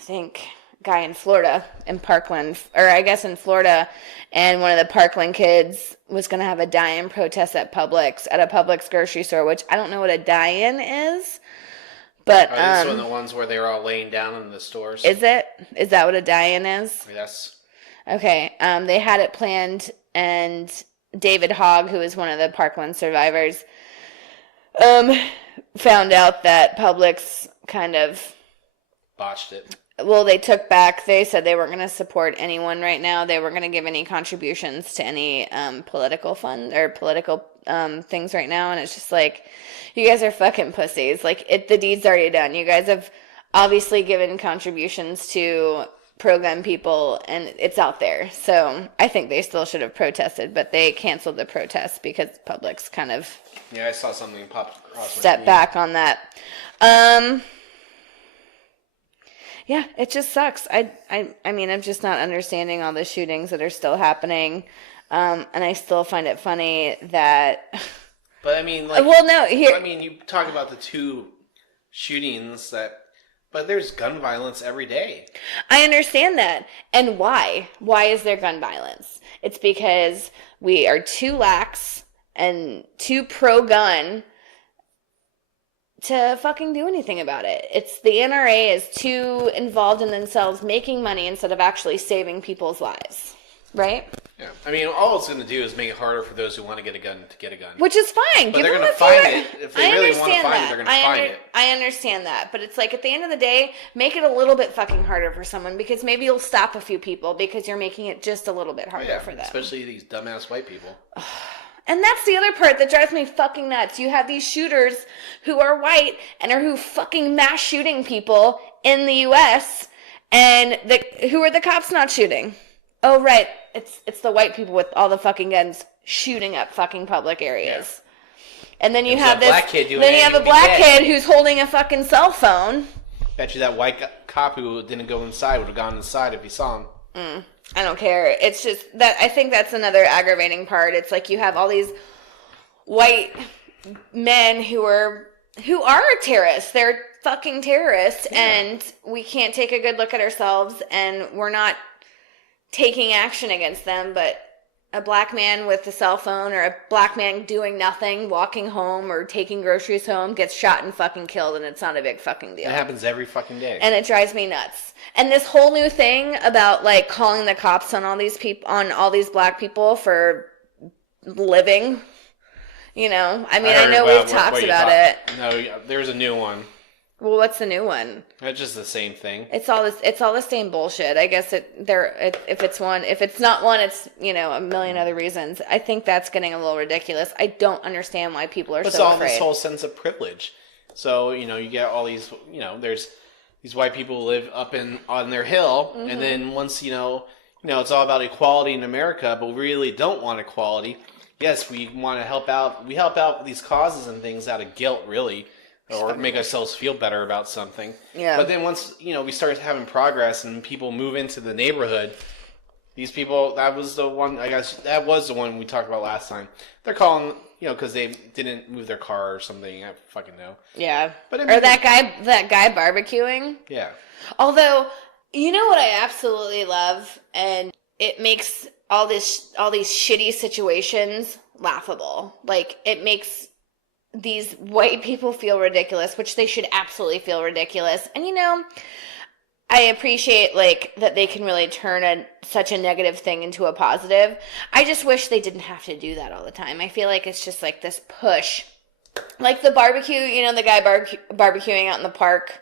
think, guy in Florida, in Parkland, or I guess in Florida, and one of the Parkland kids was going to have a die-in protest at a Publix grocery store, which I don't know what a die-in is. But, are these one of the ones where they were all laying down in the stores? Is it? Is that what a die-in is? Yes. Okay. They had it planned, and David Hogg, who is one of the Parkland survivors, found out that Publix kind of botched it. Well, they said they weren't going to support anyone right now. They weren't going to give any contributions to any political fund or political things right now. And it's just like, you guys are fucking pussies. Like, the deed's already done. You guys have obviously given contributions to pro-gun people, and it's out there. So I think they still should have protested, but they canceled the protest because Publix kind of... Yeah, I saw something pop across my step back on that. Yeah, it just sucks. I mean, I'm just not understanding all the shootings that are still happening. And I still find it funny that... But I mean, like... Well, no, here... I mean, you talk about the 2 shootings that... But there's gun violence every day. I understand that. And why? Why is there gun violence? It's because we are too lax and too pro-gun to fucking do anything about it. It's the NRA is too involved in themselves making money instead of actually saving people's lives. Right? Yeah. I mean, all it's going to do is make it harder for those who want to get a gun to get a gun. Which is fine. But they're going to find it. If they really want to find it, they're going to find it. I understand that. But it's like, at the end of the day, make it a little bit fucking harder for someone, because maybe you'll stop a few people because you're making it just a little bit harder for them. Especially these dumbass white people. And that's the other part that drives me fucking nuts. You have these shooters who are white and who fucking mass shooting people in the U.S. And who are the cops not shooting? Oh, right. It's the white people with all the fucking guns shooting up fucking public areas. Yeah. And then you have a black kid who's holding a fucking cell phone. Bet you that white cop who didn't go inside would have gone inside if he saw him. I don't care. It's just that I think that's another aggravating part. It's like you have all these white men who are terrorists. They're fucking terrorists, and we can't take a good look at ourselves, and we're not taking action against them. But a black man with a cell phone, or a black man doing nothing, walking home or taking groceries home, gets shot and fucking killed, and it's not a big fucking deal. It happens every fucking day. And it drives me nuts. And this whole new thing about, like, calling the cops on all these people, on all these black people for living, you know? I mean, I know we've talked about it. No, there's a new one. Well, what's the new one? It's just the same thing. It's all the same bullshit. I guess if it's not one, it's, you know, a million other reasons. I think that's getting a little ridiculous. I don't understand why people are so afraid. It's all this whole sense of privilege. So, you know, you get all these, you know, there's these white people who live up on their hill, and then once, you know, it's all about equality in America, but we really don't want equality. Yes, we want to help out. We help out with these causes and things out of guilt, really. Or make ourselves feel better about something. Yeah. But then once, you know, we start having progress and people move into the neighborhood, these people, that was the one we talked about last time. They're calling, you know, because they didn't move their car or something. I fucking know. Yeah. But I mean, or that guy barbecuing. Yeah. Although, you know what I absolutely love? And it makes all these shitty situations laughable. Like, it makes these white people feel ridiculous, which they should absolutely feel ridiculous. And, you know, I appreciate, like, that they can really turn such a negative thing into a positive. I just wish they didn't have to do that all the time. I feel like it's just like this push. Like the barbecue, you know, the guy barbecuing out in the park,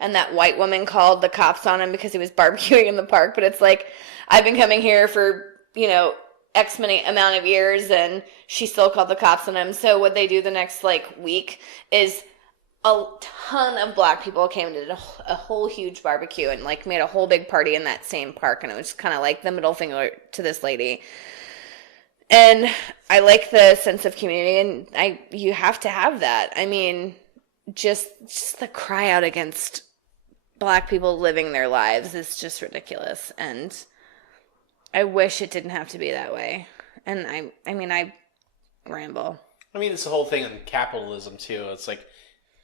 and that white woman called the cops on him because he was barbecuing in the park. But it's like, I've been coming here for, you know, X many amount of years, and she still called the cops on him. So what they do the next, like, week is a ton of black people came to a whole huge barbecue and, like, made a whole big party in that same park, and it was kind of like the middle finger to this lady. And I like the sense of community, and you have to have that. I mean, just the cry out against black people living their lives is just ridiculous, and I wish it didn't have to be that way. And I mean, I ramble. I mean, it's the whole thing in capitalism, too. It's like,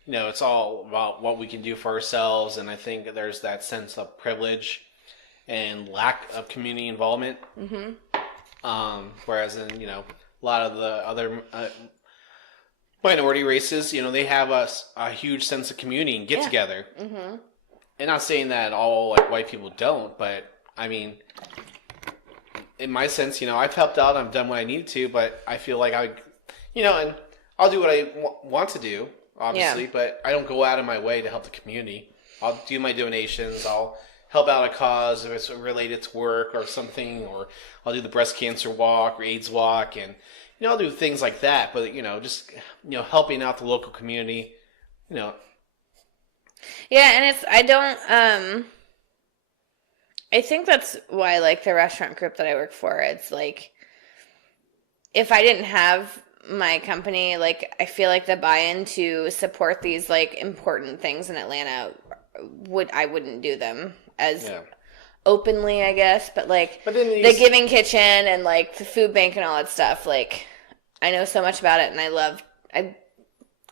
you know, it's all about what we can do for ourselves. And I think there's that sense of privilege and lack of community involvement. Mm-hmm. Whereas in, you know, a lot of the other minority races, you know, they have a huge sense of community and get together. Mm-hmm. And not saying that all, like, white people don't, but I mean, in my sense, you know, I've helped out, I've done what I needed to, but I feel like and I'll do what I want to do, obviously, but I don't go out of my way to help the community. I'll do my donations. I'll help out a cause if it's related to work or something, or I'll do the breast cancer walk or AIDS walk, and I'll do things like that. But just helping out the local community. Yeah, and I think that's why, like, the restaurant group that I work for, it's like, if I didn't have my company, like, I feel like the buy-in to support these, like, important things in Atlanta, I wouldn't do them as openly, I guess, but, like, the Giving Kitchen and, like, the food bank and all that stuff, like, I know so much about it, and I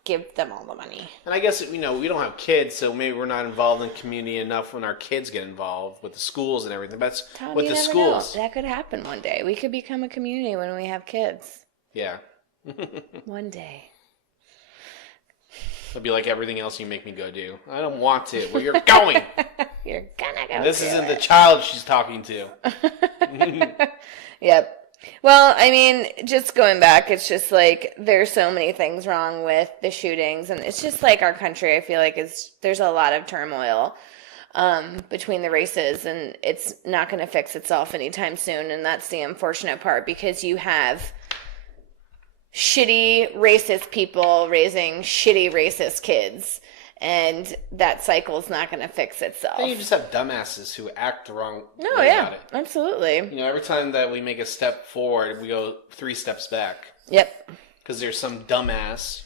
give them all the money. And I guess, we don't have kids, so maybe we're not involved in community enough when our kids get involved with the schools and everything. That's Tom, with the schools. That could happen one day. We could become a community when we have kids. Yeah. One day. It'll be like everything else you make me go do. I don't want to. Well, you're going. You're gonna go. And this isn't the child she's talking to. Yep. Well, I mean, just going back, it's just like there's so many things wrong with the shootings, and it's just like our country, I feel like there's a lot of turmoil between the races, and it's not going to fix itself anytime soon, and that's the unfortunate part, because you have shitty racist people raising shitty racist kids, and that cycle's not going to fix itself. And you just have dumbasses who act the wrong way about it. Absolutely. Every time that we make a step forward, we go 3 steps back. Yep. Because there's some dumbass.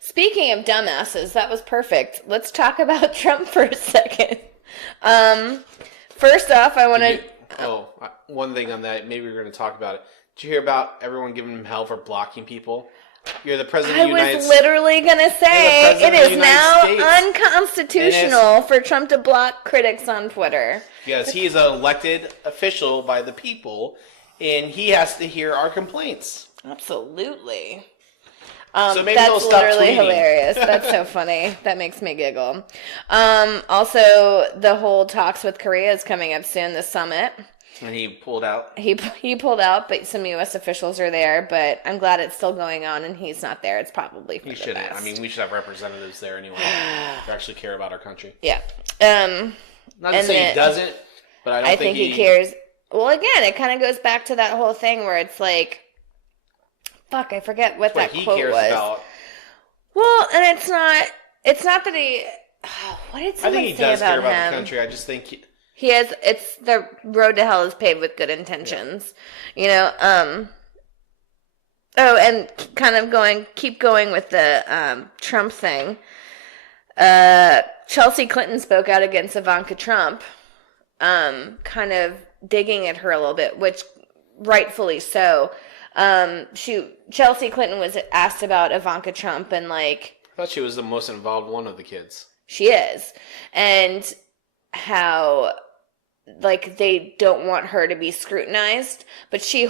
Speaking of dumbasses, that was perfect. Let's talk about Trump for a second. First off, I want to... one thing on that, maybe we're going to talk about it. Did you hear about everyone giving him hell for blocking people? You're the president of the United States. I was literally going to say, it is now unconstitutional for Trump to block critics on Twitter. Yes, he is an elected official by the people, and he has to hear our complaints. Absolutely. So maybe that's literally tweeting. Hilarious. That's so funny. That makes me giggle. Also, the whole talks with Korea is coming up soon, the summit. And he pulled out. He pulled out, but some U.S. officials are there. But I'm glad it's still going on, and he's not there. It's probably for the best. I mean, we should have representatives there anyway who actually care about our country. Yeah. Not to say he doesn't, but I think he cares. Well, again, it kind of goes back to that whole thing where it's like, fuck, I forget what that quote was. About. Well, and it's not that he. What did someone say about him? I think he does care about the country. I just think. He has, it's the road to hell is paved with good intentions, Oh, and kind of keep going with the Trump thing. Chelsea Clinton spoke out against Ivanka Trump, kind of digging at her a little bit, which rightfully so. Chelsea Clinton was asked about Ivanka Trump and like. I thought she was the most involved one of the kids. She is, and how like they don't want her to be scrutinized, but she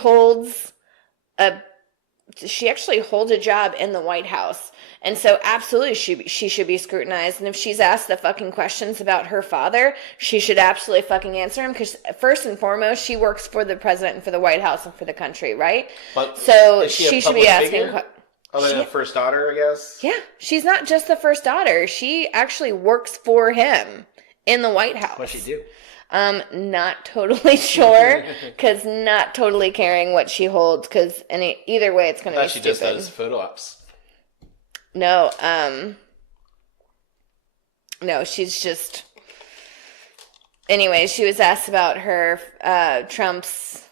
actually holds a job in the White House, and so absolutely she should be scrutinized. And if she's asked the fucking questions about her father, she should absolutely fucking answer them, because first and foremost she works for the president and for the White House and for the country, right? But so she should be asking other than the first daughter, I guess. Yeah, she's not just the first daughter. She actually works for him in the White House. What's she do? Not totally sure, because not totally caring what she holds, because either way it's going to be stupid. She just does photo ops. No, she's just... Anyway, she was asked about her, Trump's,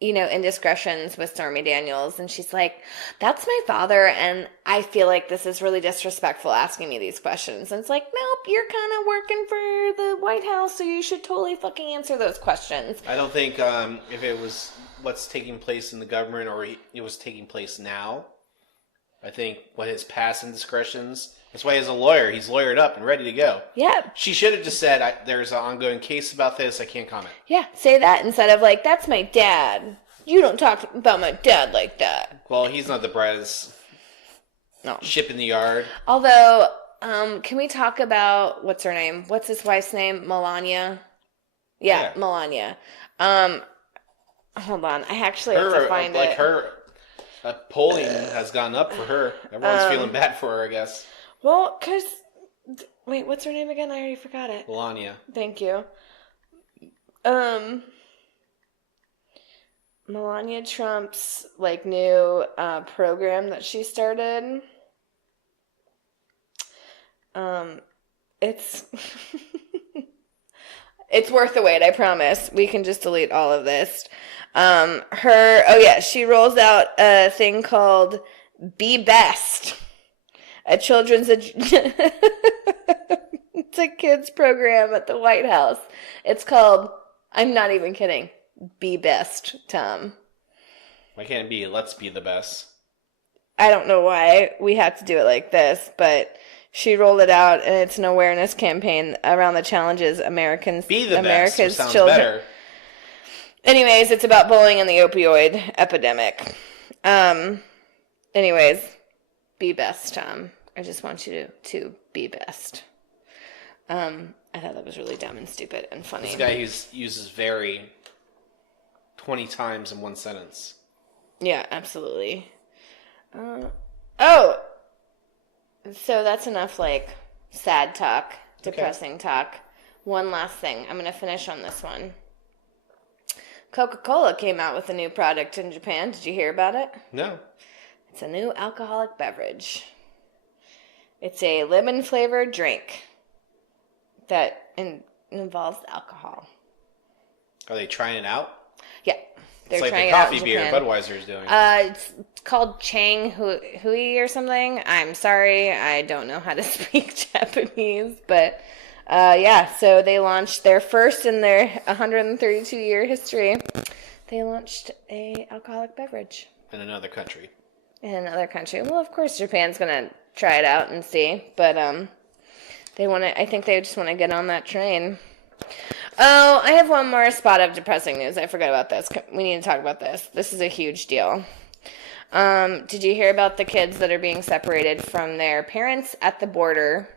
indiscretions with Stormy Daniels, and she's like, that's my father, and I feel like this is really disrespectful asking me these questions. And it's like, nope, you're kind of working for the White House, so you should totally fucking answer those questions. I don't think if it was what's taking place in the government or it was taking place now, I think what his past indiscretions, that's why he's a lawyer. He's lawyered up and ready to go. Yeah. She should have just said, there's an ongoing case about this. I can't comment. Yeah, say that instead of like, that's my dad. You don't talk about my dad like that. Well, he's not the brightest ship in the yard. Although, can we talk about, what's her name? What's his wife's name? Melania? Yeah. Melania. Hold on. I actually have to find it. Her polling has gone up for her. Everyone's feeling bad for her, I guess. Well, because... Wait, what's her name again? I already forgot it. Melania. Thank you. Melania Trump's, like, new program that she started... it's it's worth the wait, I promise. We can just delete all of this. She rolls out a thing called Be Best, a children's it's a kids program at the White House. It's called, I'm not even kidding, Be Best, Tom. Why can't it be Let's Be the Best? I don't know why we had to do it like this, but she rolled it out, and it's an awareness campaign around the challenges America's sounds children. Better. Anyways, it's about bullying and the opioid epidemic. Anyways, be best, Tom. I just want you to be best. I thought that was really dumb and stupid and funny. This guy uses very 20 times in one sentence. Yeah, absolutely. So that's enough, like, sad talk, depressing talk. One last thing. I'm going to finish on this one. Coca-Cola came out with a new product in Japan. Did you hear about it? No. It's a new alcoholic beverage. It's a lemon-flavored drink that involves alcohol. Are they trying it out? Yeah. They're It's like trying the it out coffee in beer Japan. Budweiser is doing. It's called Chang Hui or something. I'm sorry, I don't know how to speak Japanese, but so they launched their first in their 132-year history. They launched a alcoholic beverage In another country. in another country. Well, of course, Japan's gonna try it out and see, but I think they just want to get on that train. Oh, I have one more spot of depressing news. I forgot about this. We need to talk about this. This is a huge deal. Did you hear about the kids that are being separated from their parents at the border?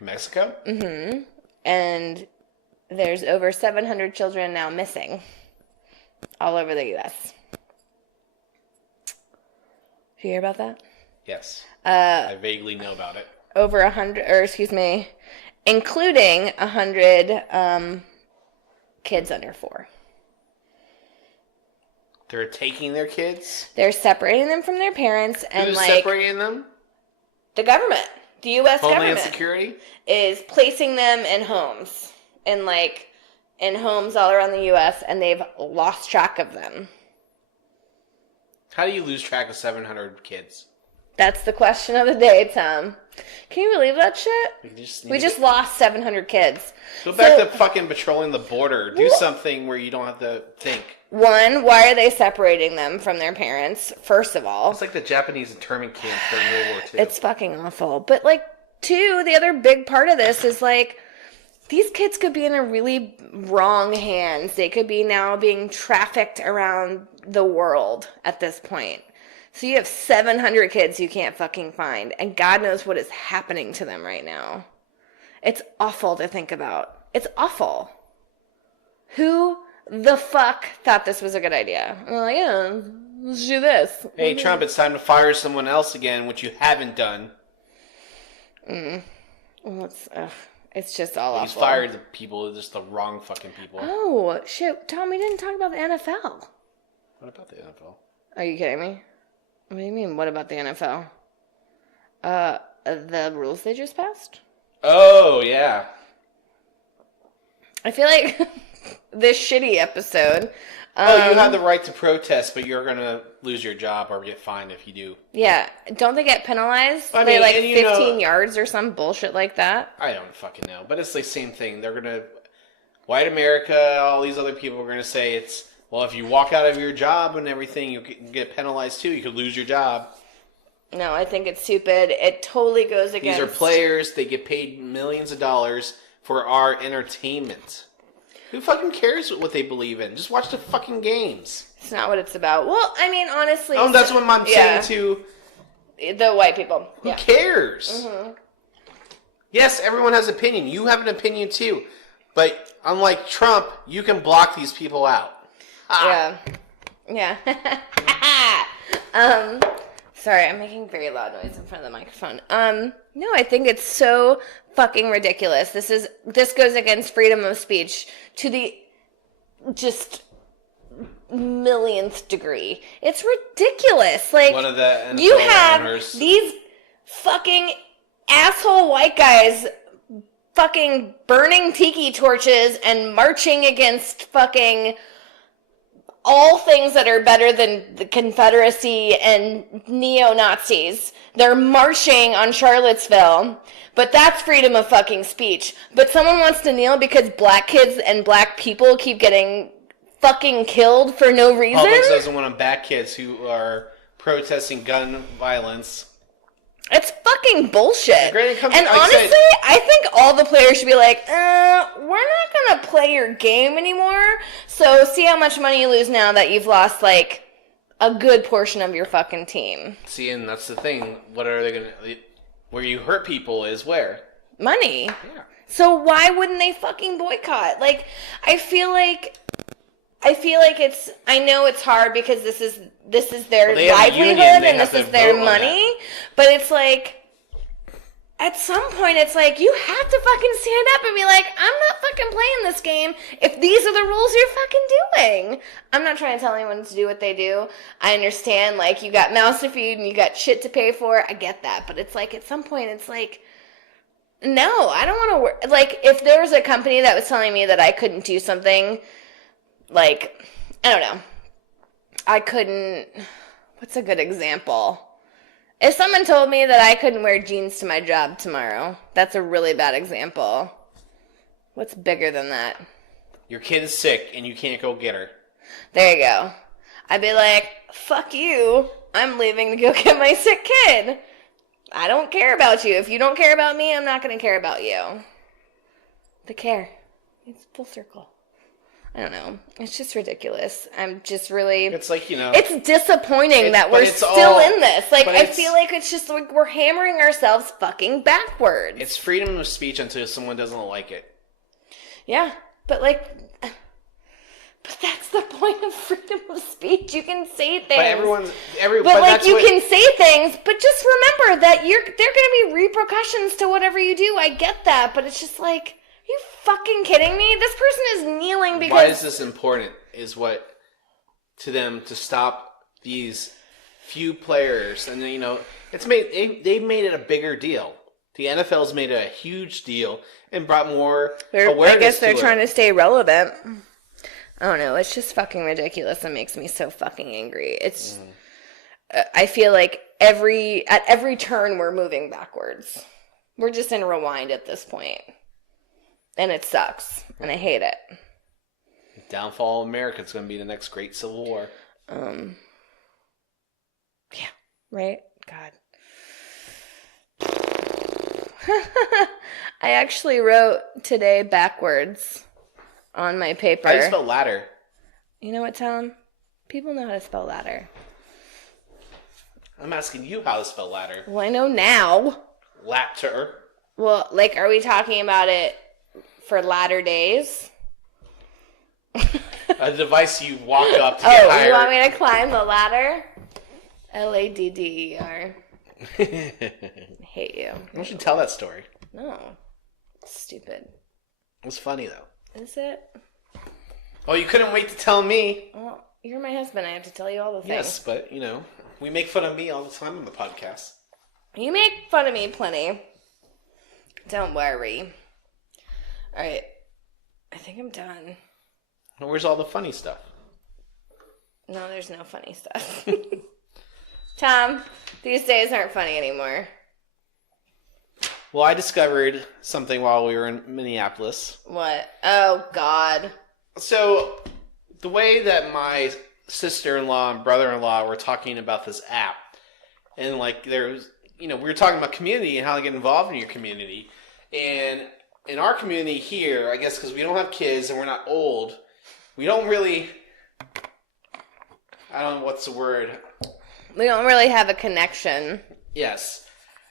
Mexico? Mm-hmm. And there's over 700 children now missing all over the U.S. Did you hear about that? Yes. I vaguely know about it. Over 100, including 100 kids under 4. They're taking their kids? They're separating them from their parents, and Who's separating them? The government, the U.S. Homeland government, Security is placing them in homes, in homes all around the U.S., and they've lost track of them. How do you lose track of 700 kids? That's the question of the day, Tom. Can you believe that shit? We just lost 700 kids. Go back to fucking patrolling the border. Do something where you don't have to think. One, why are they separating them from their parents, first of all? It's like the Japanese internment camps during World War II. It's fucking awful. But, two, the other big part of this is, these kids could be in a really wrong hands. They could be now being trafficked around the world at this point. So you have 700 kids you can't fucking find, and God knows what is happening to them right now. It's awful to think about. It's awful. Who the fuck thought this was a good idea? I'm like, yeah, let's do this. Hey, Trump, it's time to fire someone else again, which you haven't done. Well, it's just all awful. He's fired the people, just the wrong fucking people. Oh, shit. Tom, we didn't talk about the NFL. What about the NFL? Are you kidding me? What do you mean, what about the NFL? The rules they just passed? Oh, yeah. I feel like this shitty episode. You have the right to protest, but you're going to lose your job or get fined if you do. Yeah. Don't they get penalized? I mean, 15 yards or some bullshit like that? I don't fucking know. But it's the same thing. They're going to... White America, all these other people are going to say it's... Well, if you walk out of your job and everything, you can get penalized too. You could lose your job. No, I think it's stupid. It totally goes against... These are players. They get paid millions of dollars for our entertainment. Who fucking cares what they believe in? Just watch the fucking games. It's not what it's about. Well, I mean, honestly... Oh, that's what I'm saying to... The white people. Who cares? Mm-hmm. Yes, everyone has an opinion. You have an opinion too. But unlike Trump, you can block these people out. Yeah. Sorry, I'm making very loud noise in front of the microphone. No, I think it's so fucking ridiculous. This goes against freedom of speech to the just millionth degree. It's ridiculous. Like, one of the NFL you have owners. These fucking asshole white guys fucking burning tiki torches and marching against fucking all things that are better than the Confederacy and neo-Nazis. They're marching on Charlottesville, but that's freedom of fucking speech. But someone wants to kneel because black kids and black people keep getting fucking killed for no reason? Publix doesn't want to back kids who are protesting gun violence. It's fucking bullshit. And like honestly, I think all the players should be like, we're not going to play your game anymore. So see how much money you lose now that you've lost, like, a good portion of your fucking team. See, and that's the thing. What are they going to... Where you hurt people is where? Money. Yeah. So why wouldn't they fucking boycott? Like, I feel like it's, I know it's hard because this is their livelihood and this is their money, but it's like, at some point it's like, you have to fucking stand up and be like, I'm not fucking playing this game if these are the rules you're fucking doing. I'm not trying to tell anyone to do what they do. I understand, like, you got mouths to feed and you got shit to pay for. I get that. But it's like, at some point it's like, no, I don't want to work. Like, if there was a company that was telling me that I couldn't do something, like, I don't know. I couldn't... What's a good example? If someone told me that I couldn't wear jeans to my job tomorrow, that's a really bad example. What's bigger than that? Your kid is sick and you can't go get her. There you go. I'd be like, fuck you. I'm leaving to go get my sick kid. I don't care about you. If you don't care about me, I'm not going to care about you. The care. It's full circle. I don't know. It's just ridiculous. I'm just really... It's like, It's disappointing that we're still in this. Like, I feel like it's just like we're hammering ourselves fucking backwards. It's freedom of speech until someone doesn't like it. Yeah, but like... But that's the point of freedom of speech. You can say things. But you can say things, but just remember that there are going to be repercussions to whatever you do. I get that, but it's just like... Are you fucking kidding me? This person is kneeling because... Why is this important is what, to them, to stop these few players. And, it's they've made it a bigger deal. The NFL's made it a huge deal and brought more awareness. I guess they're trying to stay relevant. I don't know. It's just fucking ridiculous. It makes me so fucking angry. It's... I feel like at every turn we're moving backwards. We're just in rewind at this point. And it sucks. And I hate it. Downfall of America is going to be the next great civil war. Yeah. Right? God. I actually wrote today backwards on my paper. How do you spell ladder? You know what, Tom? People know how to spell ladder. I'm asking you how to spell ladder. Well, I know now. Latter. Well, like, are we talking about it for latter days? A device you walk up to get higher. You want me to climb the ladder? Ladder. Hate you. You should tell that story. No. Stupid. It's funny, though. Is it? Oh, you couldn't wait to tell me. Well, you're my husband. I have to tell you all the things. Yes, but, we make fun of me all the time on the podcast. You make fun of me plenty. Don't worry. All right. I think I'm done. Where's all the funny stuff? No, there's no funny stuff. Tom, these days aren't funny anymore. Well, I discovered something while we were in Minneapolis. What? Oh, God. So, the way that my sister-in-law and brother-in-law were talking about this app, and, there's, we were talking about community and how to get involved in your community, and in our community here, I guess because we don't have kids and we're not old, we don't really, I don't know what's the word. We don't really have a connection. Yes.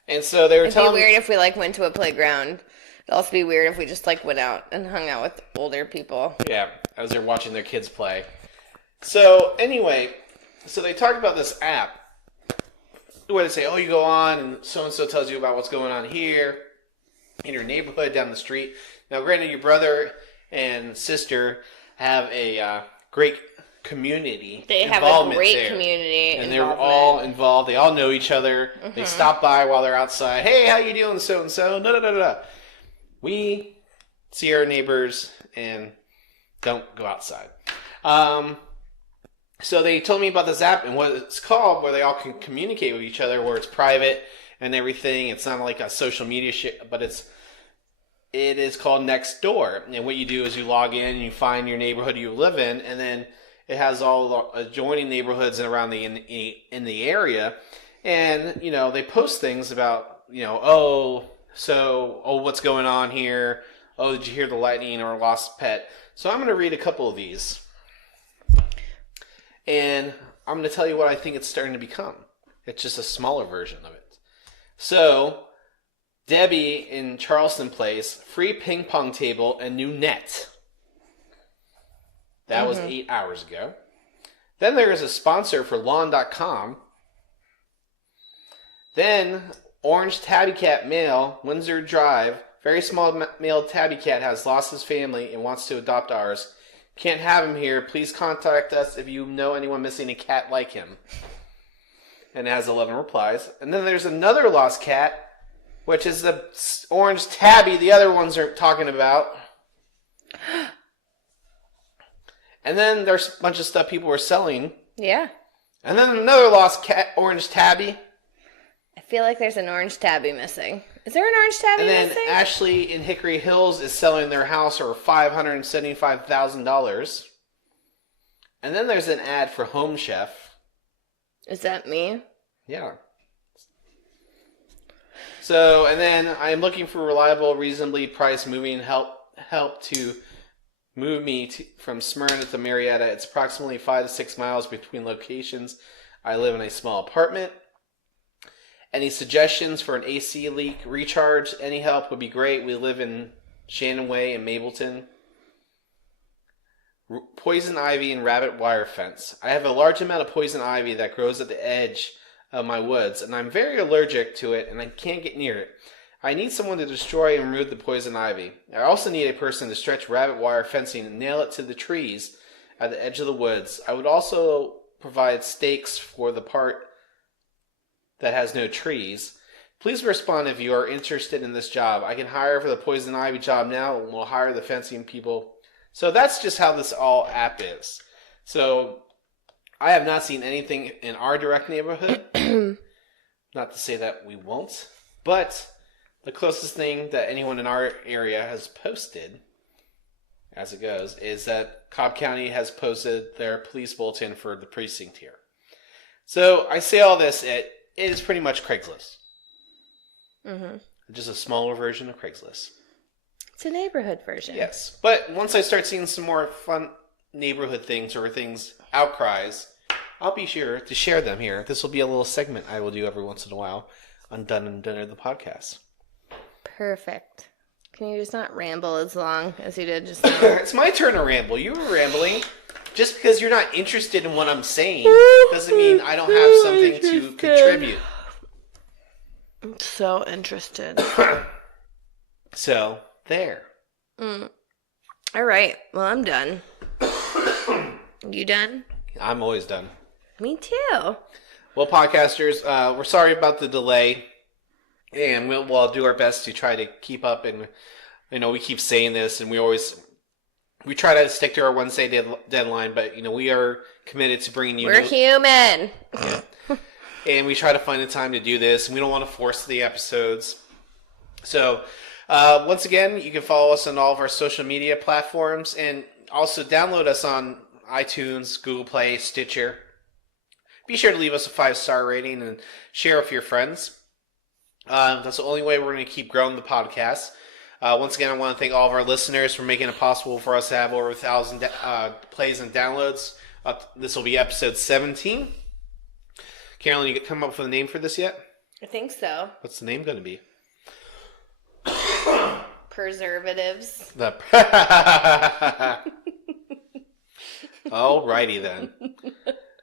And so they were telling me. It'd be weird if we, went to a playground. It'd also be weird if we just, went out and hung out with older people. Yeah, as they're watching their kids play. So, anyway, they talked about this app. where they say, oh, you go on and so-and-so tells you about what's going on here in your neighborhood down the street. Now, granted, your brother and sister have a great community. They have a great there. community, and they're all involved. They all know each other. Mm-hmm. They stop by while they're outside. Hey, how you doing, so and so? No, no, no, no, no. We see our neighbors and don't go outside. So they told me about this app and what it's called, where they all can communicate with each other, where it's private and everything. It's not like a social media shit, but it is called Nextdoor. And what you do is you log in and you find your neighborhood you live in, and then it has all the adjoining neighborhoods around in the area, and they post things about what's going on here? Oh, did you hear the lightning or lost pet? So I'm going to read a couple of these, and I'm going to tell you what I think it's starting to become. It's just a smaller version of it. So Debbie in Charleston Place, free ping pong table and new net. That was 8 hours ago. Then there is a sponsor for lawn.com. Then Orange Tabby Cat Male, Windsor Drive. Very small male tabby cat has lost his family and wants to adopt ours. Can't have him here. Please contact us if you know anyone missing a cat like him. And it has 11 replies. And then there's another lost cat, which is the orange tabby the other ones are talking about. And then there's a bunch of stuff people were selling. Yeah. And then another lost cat, orange tabby. I feel like there's an orange tabby missing. Is there an orange tabby missing? And then Ashley in Hickory Hills is selling their house for $575,000. And then there's an ad for Home Chef. Is that me? Yeah. So, and then I am looking for reliable, reasonably priced moving help to move me from Smyrna to Marietta. It's approximately 5 to 6 miles between locations. I live in a small apartment. Any suggestions for an AC leak recharge? Any help would be great. We live in Shannon Way in Mableton. Poison ivy and rabbit wire fence. I have a large amount of poison ivy that grows at the edge of my woods, and I'm very allergic to it, and I can't get near it. I need someone to destroy and remove the poison ivy. I also need a person to stretch rabbit wire fencing and nail it to the trees at the edge of the woods. I would also provide stakes for the part that has no trees. Please respond if you are interested in this job. I can hire for the poison ivy job now, and we'll hire the fencing people. So that's just how this all app is. So I have not seen anything in our direct neighborhood. Not to say that we won't, but the closest thing that anyone in our area has posted, as it goes, is that Cobb County has posted their police bulletin for the precinct here. So I say all this, it is pretty much Craigslist. Mm-hmm. Just a smaller version of Craigslist. It's a neighborhood version. Yes, but once I start seeing some more fun neighborhood things or outcries, I'll be sure to share them here. This will be a little segment I will do every once in a while on Done and Dunner, the podcast. Perfect. Can you just not ramble as long as you did just now? It's my turn to ramble. You were rambling. Just because you're not interested in what I'm saying doesn't mean I don't have something to contribute. I'm so interested. So, there. All right. Well, I'm done. You done? I'm always done. Me too. Well, podcasters, we're sorry about the delay. And we'll do our best to try to keep up. And, we keep saying this, and we try to stick to our Wednesday deadline, but, we are committed to bringing you... We're human. Yeah. And we try to find the time to do this, and we don't want to force the episodes. So, once again, you can follow us on all of our social media platforms, and also download us on iTunes, Google Play, Stitcher. Be sure to leave us a 5-star rating and share with your friends. That's the only way we're going to keep growing the podcast. Once again, I want to thank all of our listeners for making it possible for us to have over 1,000 plays and downloads. This will be episode 17. Carolyn, you come up with a name for this yet? I think so. What's the name going to be? Perservatives. Alrighty then.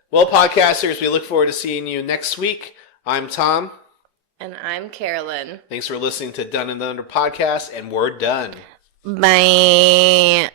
Well, podcasters, we look forward to seeing you next week I'm Tom. And I'm Carolyn. Thanks for listening to Done and Under Podcast, and we're done. Bye.